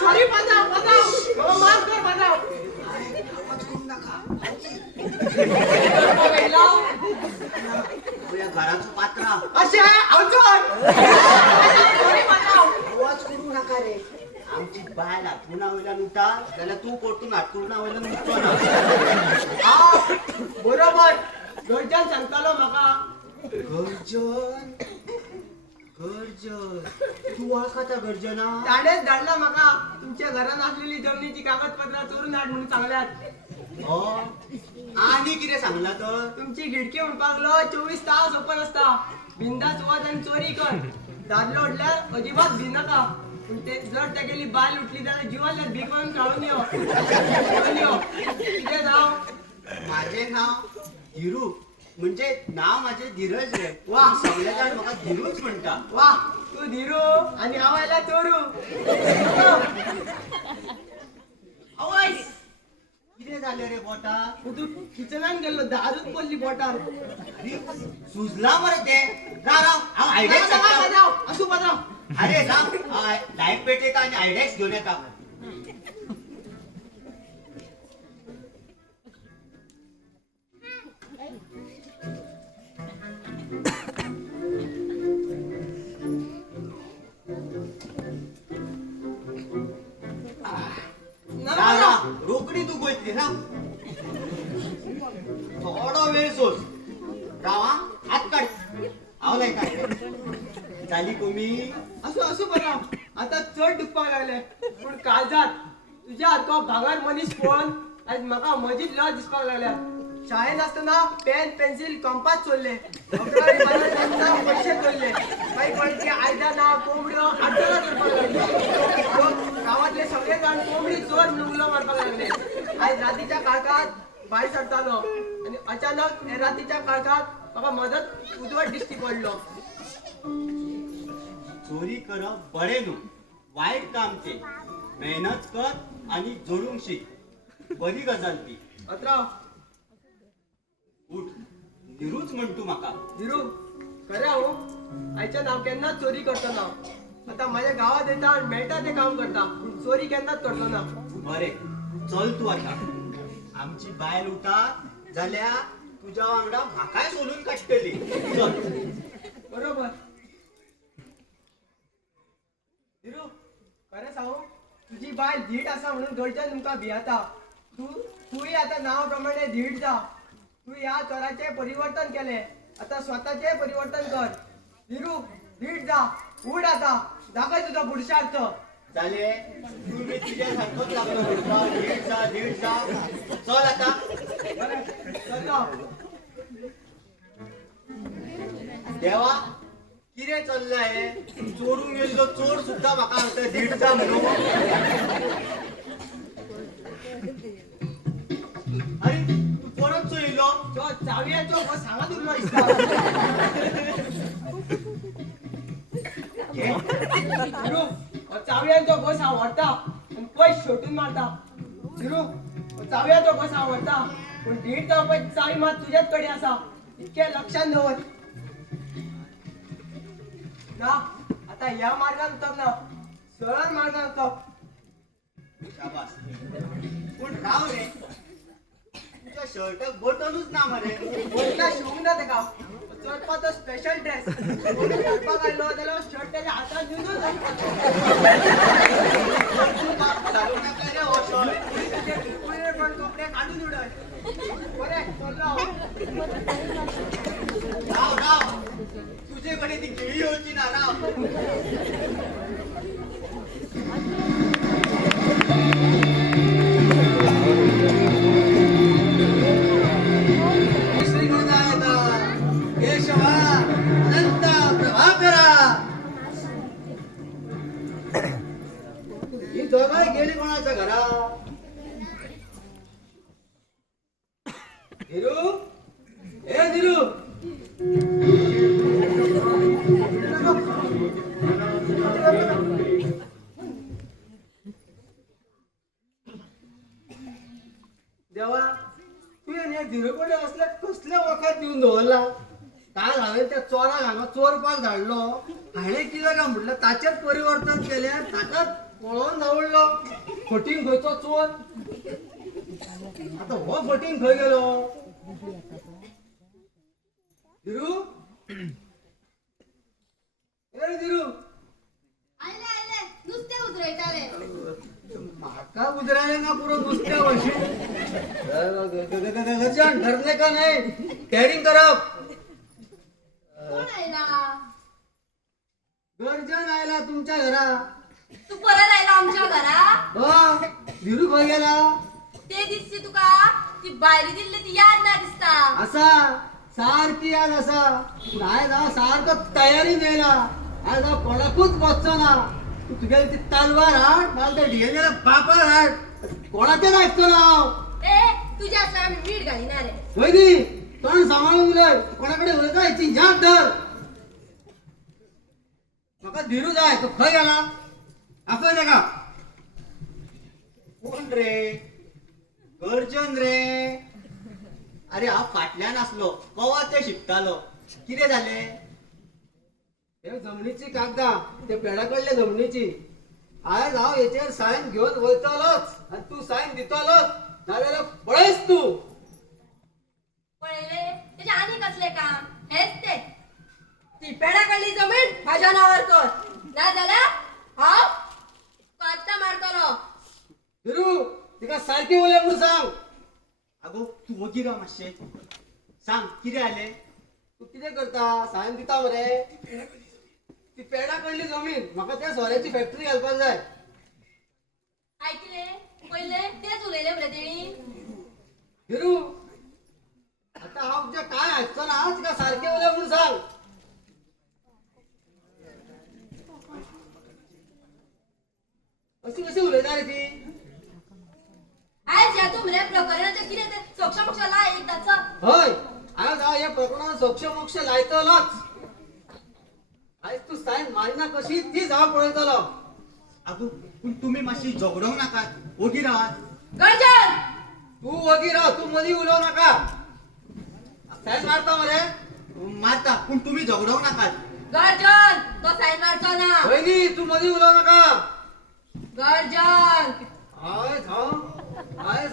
सॉरी बजाव माफ कर बजाव घराचं पात्रा असे अवचड सॉरी बजाव आवाज करू नका रे आमची बायला पुन्हा वेळेला नुटा त्याला तू पोटून आटकुरना वेळेला नुटतो ना हा बरोबर गर्जन सांगतालो म्हाका गर्जन गर्जन तू वळखता गर्जना ताडेच धाडला म्हाका तुमच्या घरान असलेली जमनीची कागदपत्रां चोरून हाड म्हणून सांगल्यात हो आणि कितें सांगला तर तुमची खिडकी म्हणपाक लो 24 तास ओपन असता बिंदास वच आणि चोरी कर दादलो उडल्यार अजिबात भिनाका पण ते जर तेगेली बायल उठली जाल्यार जिवाल्यार भीक मारून खाळून यो कितें जाव माझे नाव धीरू म्हणजे नाव माझे धीरज रे वा सगळे जाण म्हाका धीरूच म्हणटा वा तू धीरू आणि हांव आयला चोरू आवय कितें जालें रे बोटा तू किचनान गेल्लो दारूच पडली बोटार अरे सुजला मरे ते राव हांव आयडेक्स बजाव असू बजाव अरे राव लाईट पेट येता आणि आयडेक्स घेऊन येता रोकडी तू गोयतली ना थोडा वेळ सोस रावा हात काढ आवलाय काय झाली कमी असू बजाव आता चड दुखपाक लागले पण काळजात तुझ्या हातको भागार मनीस पळोवन आज म्हाका म्हजीच लज दिसपाक लागल्या शाळेन आसतना पेन पेन्सिल कंपास चोरले जायफळची आयदनां कोंबड्यो आड्डोळा करपाक लागले. लोक गावातले सगळे जाण कोंबडी चोर म्हणून उलो मारपाक लागले. आयज रातीच्या काळखात भायर सरतालो आणि अचानक हे रातीच्या काळखात म्हाका मदत उजवाड दिश्टी पडलो. चोरी करप बरें न्हू, वायट काम ते. मेहनत कर आणि जोडूंक शीक, बरी गजाल ती. अत्र उठ, निरूच म्हण तू म्हाका. धीरू खरें हांव आयच्यान हांव केन्नाच चोरी करतना. आता माझ्या गावात येता आणि मेळटा ते काम करता, पूण चोरी केन्नाच करतो ना. बरें, चल तू आता. आमची बायल उठा जाल्यार तुज्या वांगडा म्हाकाय सोलून काडटली. चल. बरोबर. धीरू खरें सांगू, तुझी बायल धीट आसा म्हणून घरच्यान तुमकां भियाता. तूय आता नावा प्रमाणे धीट जा. तू ह्या चोराचे परिवर्तन केले, आता स्वतःचे परिवर्तन कर. धीरू धीट जा, उड आता, दाखय तुझा पुरुषार्थ. जाले तू बी तुझ्या सारखोच लागलो म्हणतो. धीट जा, धीट जा. चल आता. बरें, चलो. देवा, कितें चल्ला हे? चोरूंक येयल्लो चोर सुद्धा म्हाका सांगता धीट जा म्हणून. अरे तू परत येयलो? तो चावयाचो बस हांगा उरलो दिसता. धीरू हो चावयांचो बस हांव व्हरता आनी पयस शेवटून मारता. धीरू हो चावयाचो बस हांव व्हरता, पूण धीट जावपाची चावी मात तुजेच कडेन आसा, इतकें लक्षांत दवर. ना आता ह्या मार्गान वचप ना, सरळ मार्गान वचप. शाबास. पूण राव रे, तुझ्या शर्टाक बटनूच ना मरे. वयता शिवूंक ना तेका. चडपाचो स्पेशल ड्रेस म्हणून घालपाक आयलो जाल्यार शर्ट तेच्या हातान दिवनूच तू बाप घालूं नाका रे हो शर्ट. पयले पण कपडे काढून उडय. बरें चल्लो. राव राव, तुझे कडे ती गिळी येवची ना. राव. केशवा अनंत प्रभाकरा. ही दोघांय गेली कोणाच्या घरा? धीरू ए धीरू. देवा तुवें हे धीरू कडेन असले कसले वखद दिवन दवरला. काल हांवें त्या चोराक हांगा चोरपाक धाडलो. हाणें कितें काय म्हटलं ताचेच परिवर्तन केलें, ताकाच पळोवन धांवडलो. फटींग खंयचो चोर. आता हो फटींग खंय गेलो? धीरू ए धीरू. आयले आयले नुस्तें उजरयताले. म्हाका उजरायले ना पुरो नुस्त्या भशेन. गजान ठरले का नाही कॅरिंग करप. कोण आयला? गर्जन आयला तुमच्या घरा. तू परत आयला आमच्या घरा? हो धीरू खंय गेला? ते दिसते तुका ती बायरी दिल्ली ती याद ना दिसता. असा सारखी आज असा. आयज हांव सारको तयारीन येयला. आयज हांव कोणाकूच वचचो ना. तू तुगेली ती तलवार हाड नाल्यार ते डिएनएला बापार हाड. कोणाचेच आयकचो ना हांव. ए तुझ्या असल्यार आमी मीठ घालिना रे. वैदी तोंड सांबाळून उलय. कोणाकडे उलयता हेची याद धर. म्हाका धीरू जाय. तो खंय गेला? आपय तेका. कोण रे? गर्जन रे. अरे हांव फाटल्यान आसलो, कवा ते शिकतालो. कितें जालें? हे जमनीची कागदां, ते पेडाकडले जमनीची. आयज हांव हेचेर सायन घेवन वयतलोच आनी तू सायन दितलोच, नाजाल्यार पळयस तू. पळयले तेजे आनी कसले काम? हेच ते ती पेडाकडली जमीन म्हाज्या नावावर कर, नाजाल्यार हांव कात्ता मारतलो. धीरू तिका सारखी उलय म्हणून सांग. आगो तू वगी राव मातशें. सांग कितें जालें? तू कितें करता? सायन दिता मरे. ती पेडाकडली जमीन म्हाका त्या सोऱ्याची फॅक्टरी घालपाक जाय. आयकले पयले तेच उलयले मरे तेणी. धीरू आता हांव तुजें काय आयकचो ना. तिका सारखें उलय म्हणून सांग. प्रकरणात सोक्ष मोक्ष लायतलोच. आयज तू सायन मारिना कशी ती जाव पळयतलो. अगो पण तुम्ही मातशी झगडोंक नाका ओगी रावात. गर्जन तू वगी राव, तू मदी उलव नाका. सायन मारता मरे. मारता पण तुम्ही झगडोंक नाकात. गर्जन तो साईन मारचो ना. वहिनी तू मदी उलव नाका. गर्जन आयज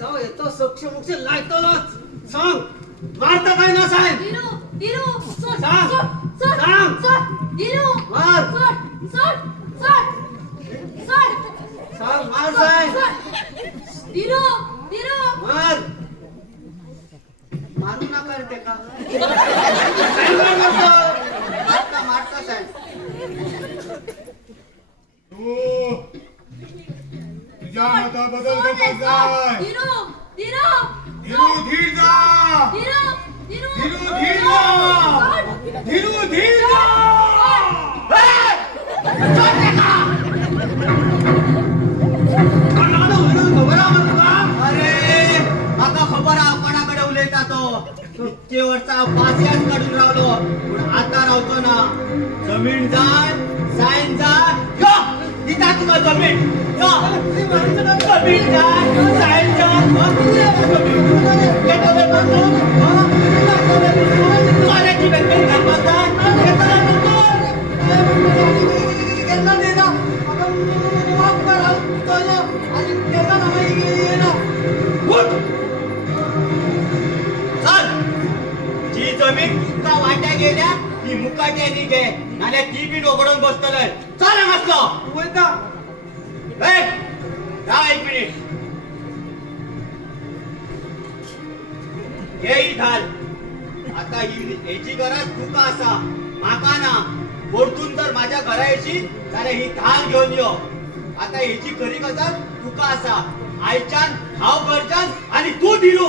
हांव येतो सोक्ष मोक्ष लायतलोच. सांग मारता काय ना सायन. दिरू दिरू सोड सांग. सोड सोड सांग. सोड दिरू मार. सोड सोड सोड सोड सांग मार सायन. सोड दिरू दिरू मार. मारू नका रे तेका. सायन मार मारतो. मारता मारता साहेब. तुझ्या मताबद्दल कसं जाय दिरू दिरू धीरू धीर जा दिरू दिरू धीरू धीर जा धीरू धीर जा अरे माका खबर हा कोणाकडे उलयता तो. इतके वर्षा पास्याच काढून रावलो पण आता रावतो ना. जमीन जाय सायन जाय यो दिता तुका जमीन यो. जमीन जाय सायन जाय कॉलेजची बँकेत घालपाक जाय. येताना नको. केन्ना देना म्हाका माफ कर हांव चलो आनी तेका हांव येना. उठ. चल. जी जमीन तुका वाट्या गेल्या ती मुकाट्यानी घे नाल्यार ती बी डोगडून बसतलय. चल हांगासलो. तू वयता. ए राव एक मिनिट. हे ही घाल. आता हेची गरज तुका असा माका ना. परतून जर माझ्या घरा येशील जाल्यार ही धाल घेऊन यो. आता हेची खरी गजाल तुका असा. आयच्यान हांव गर्जन आणि तू दिरू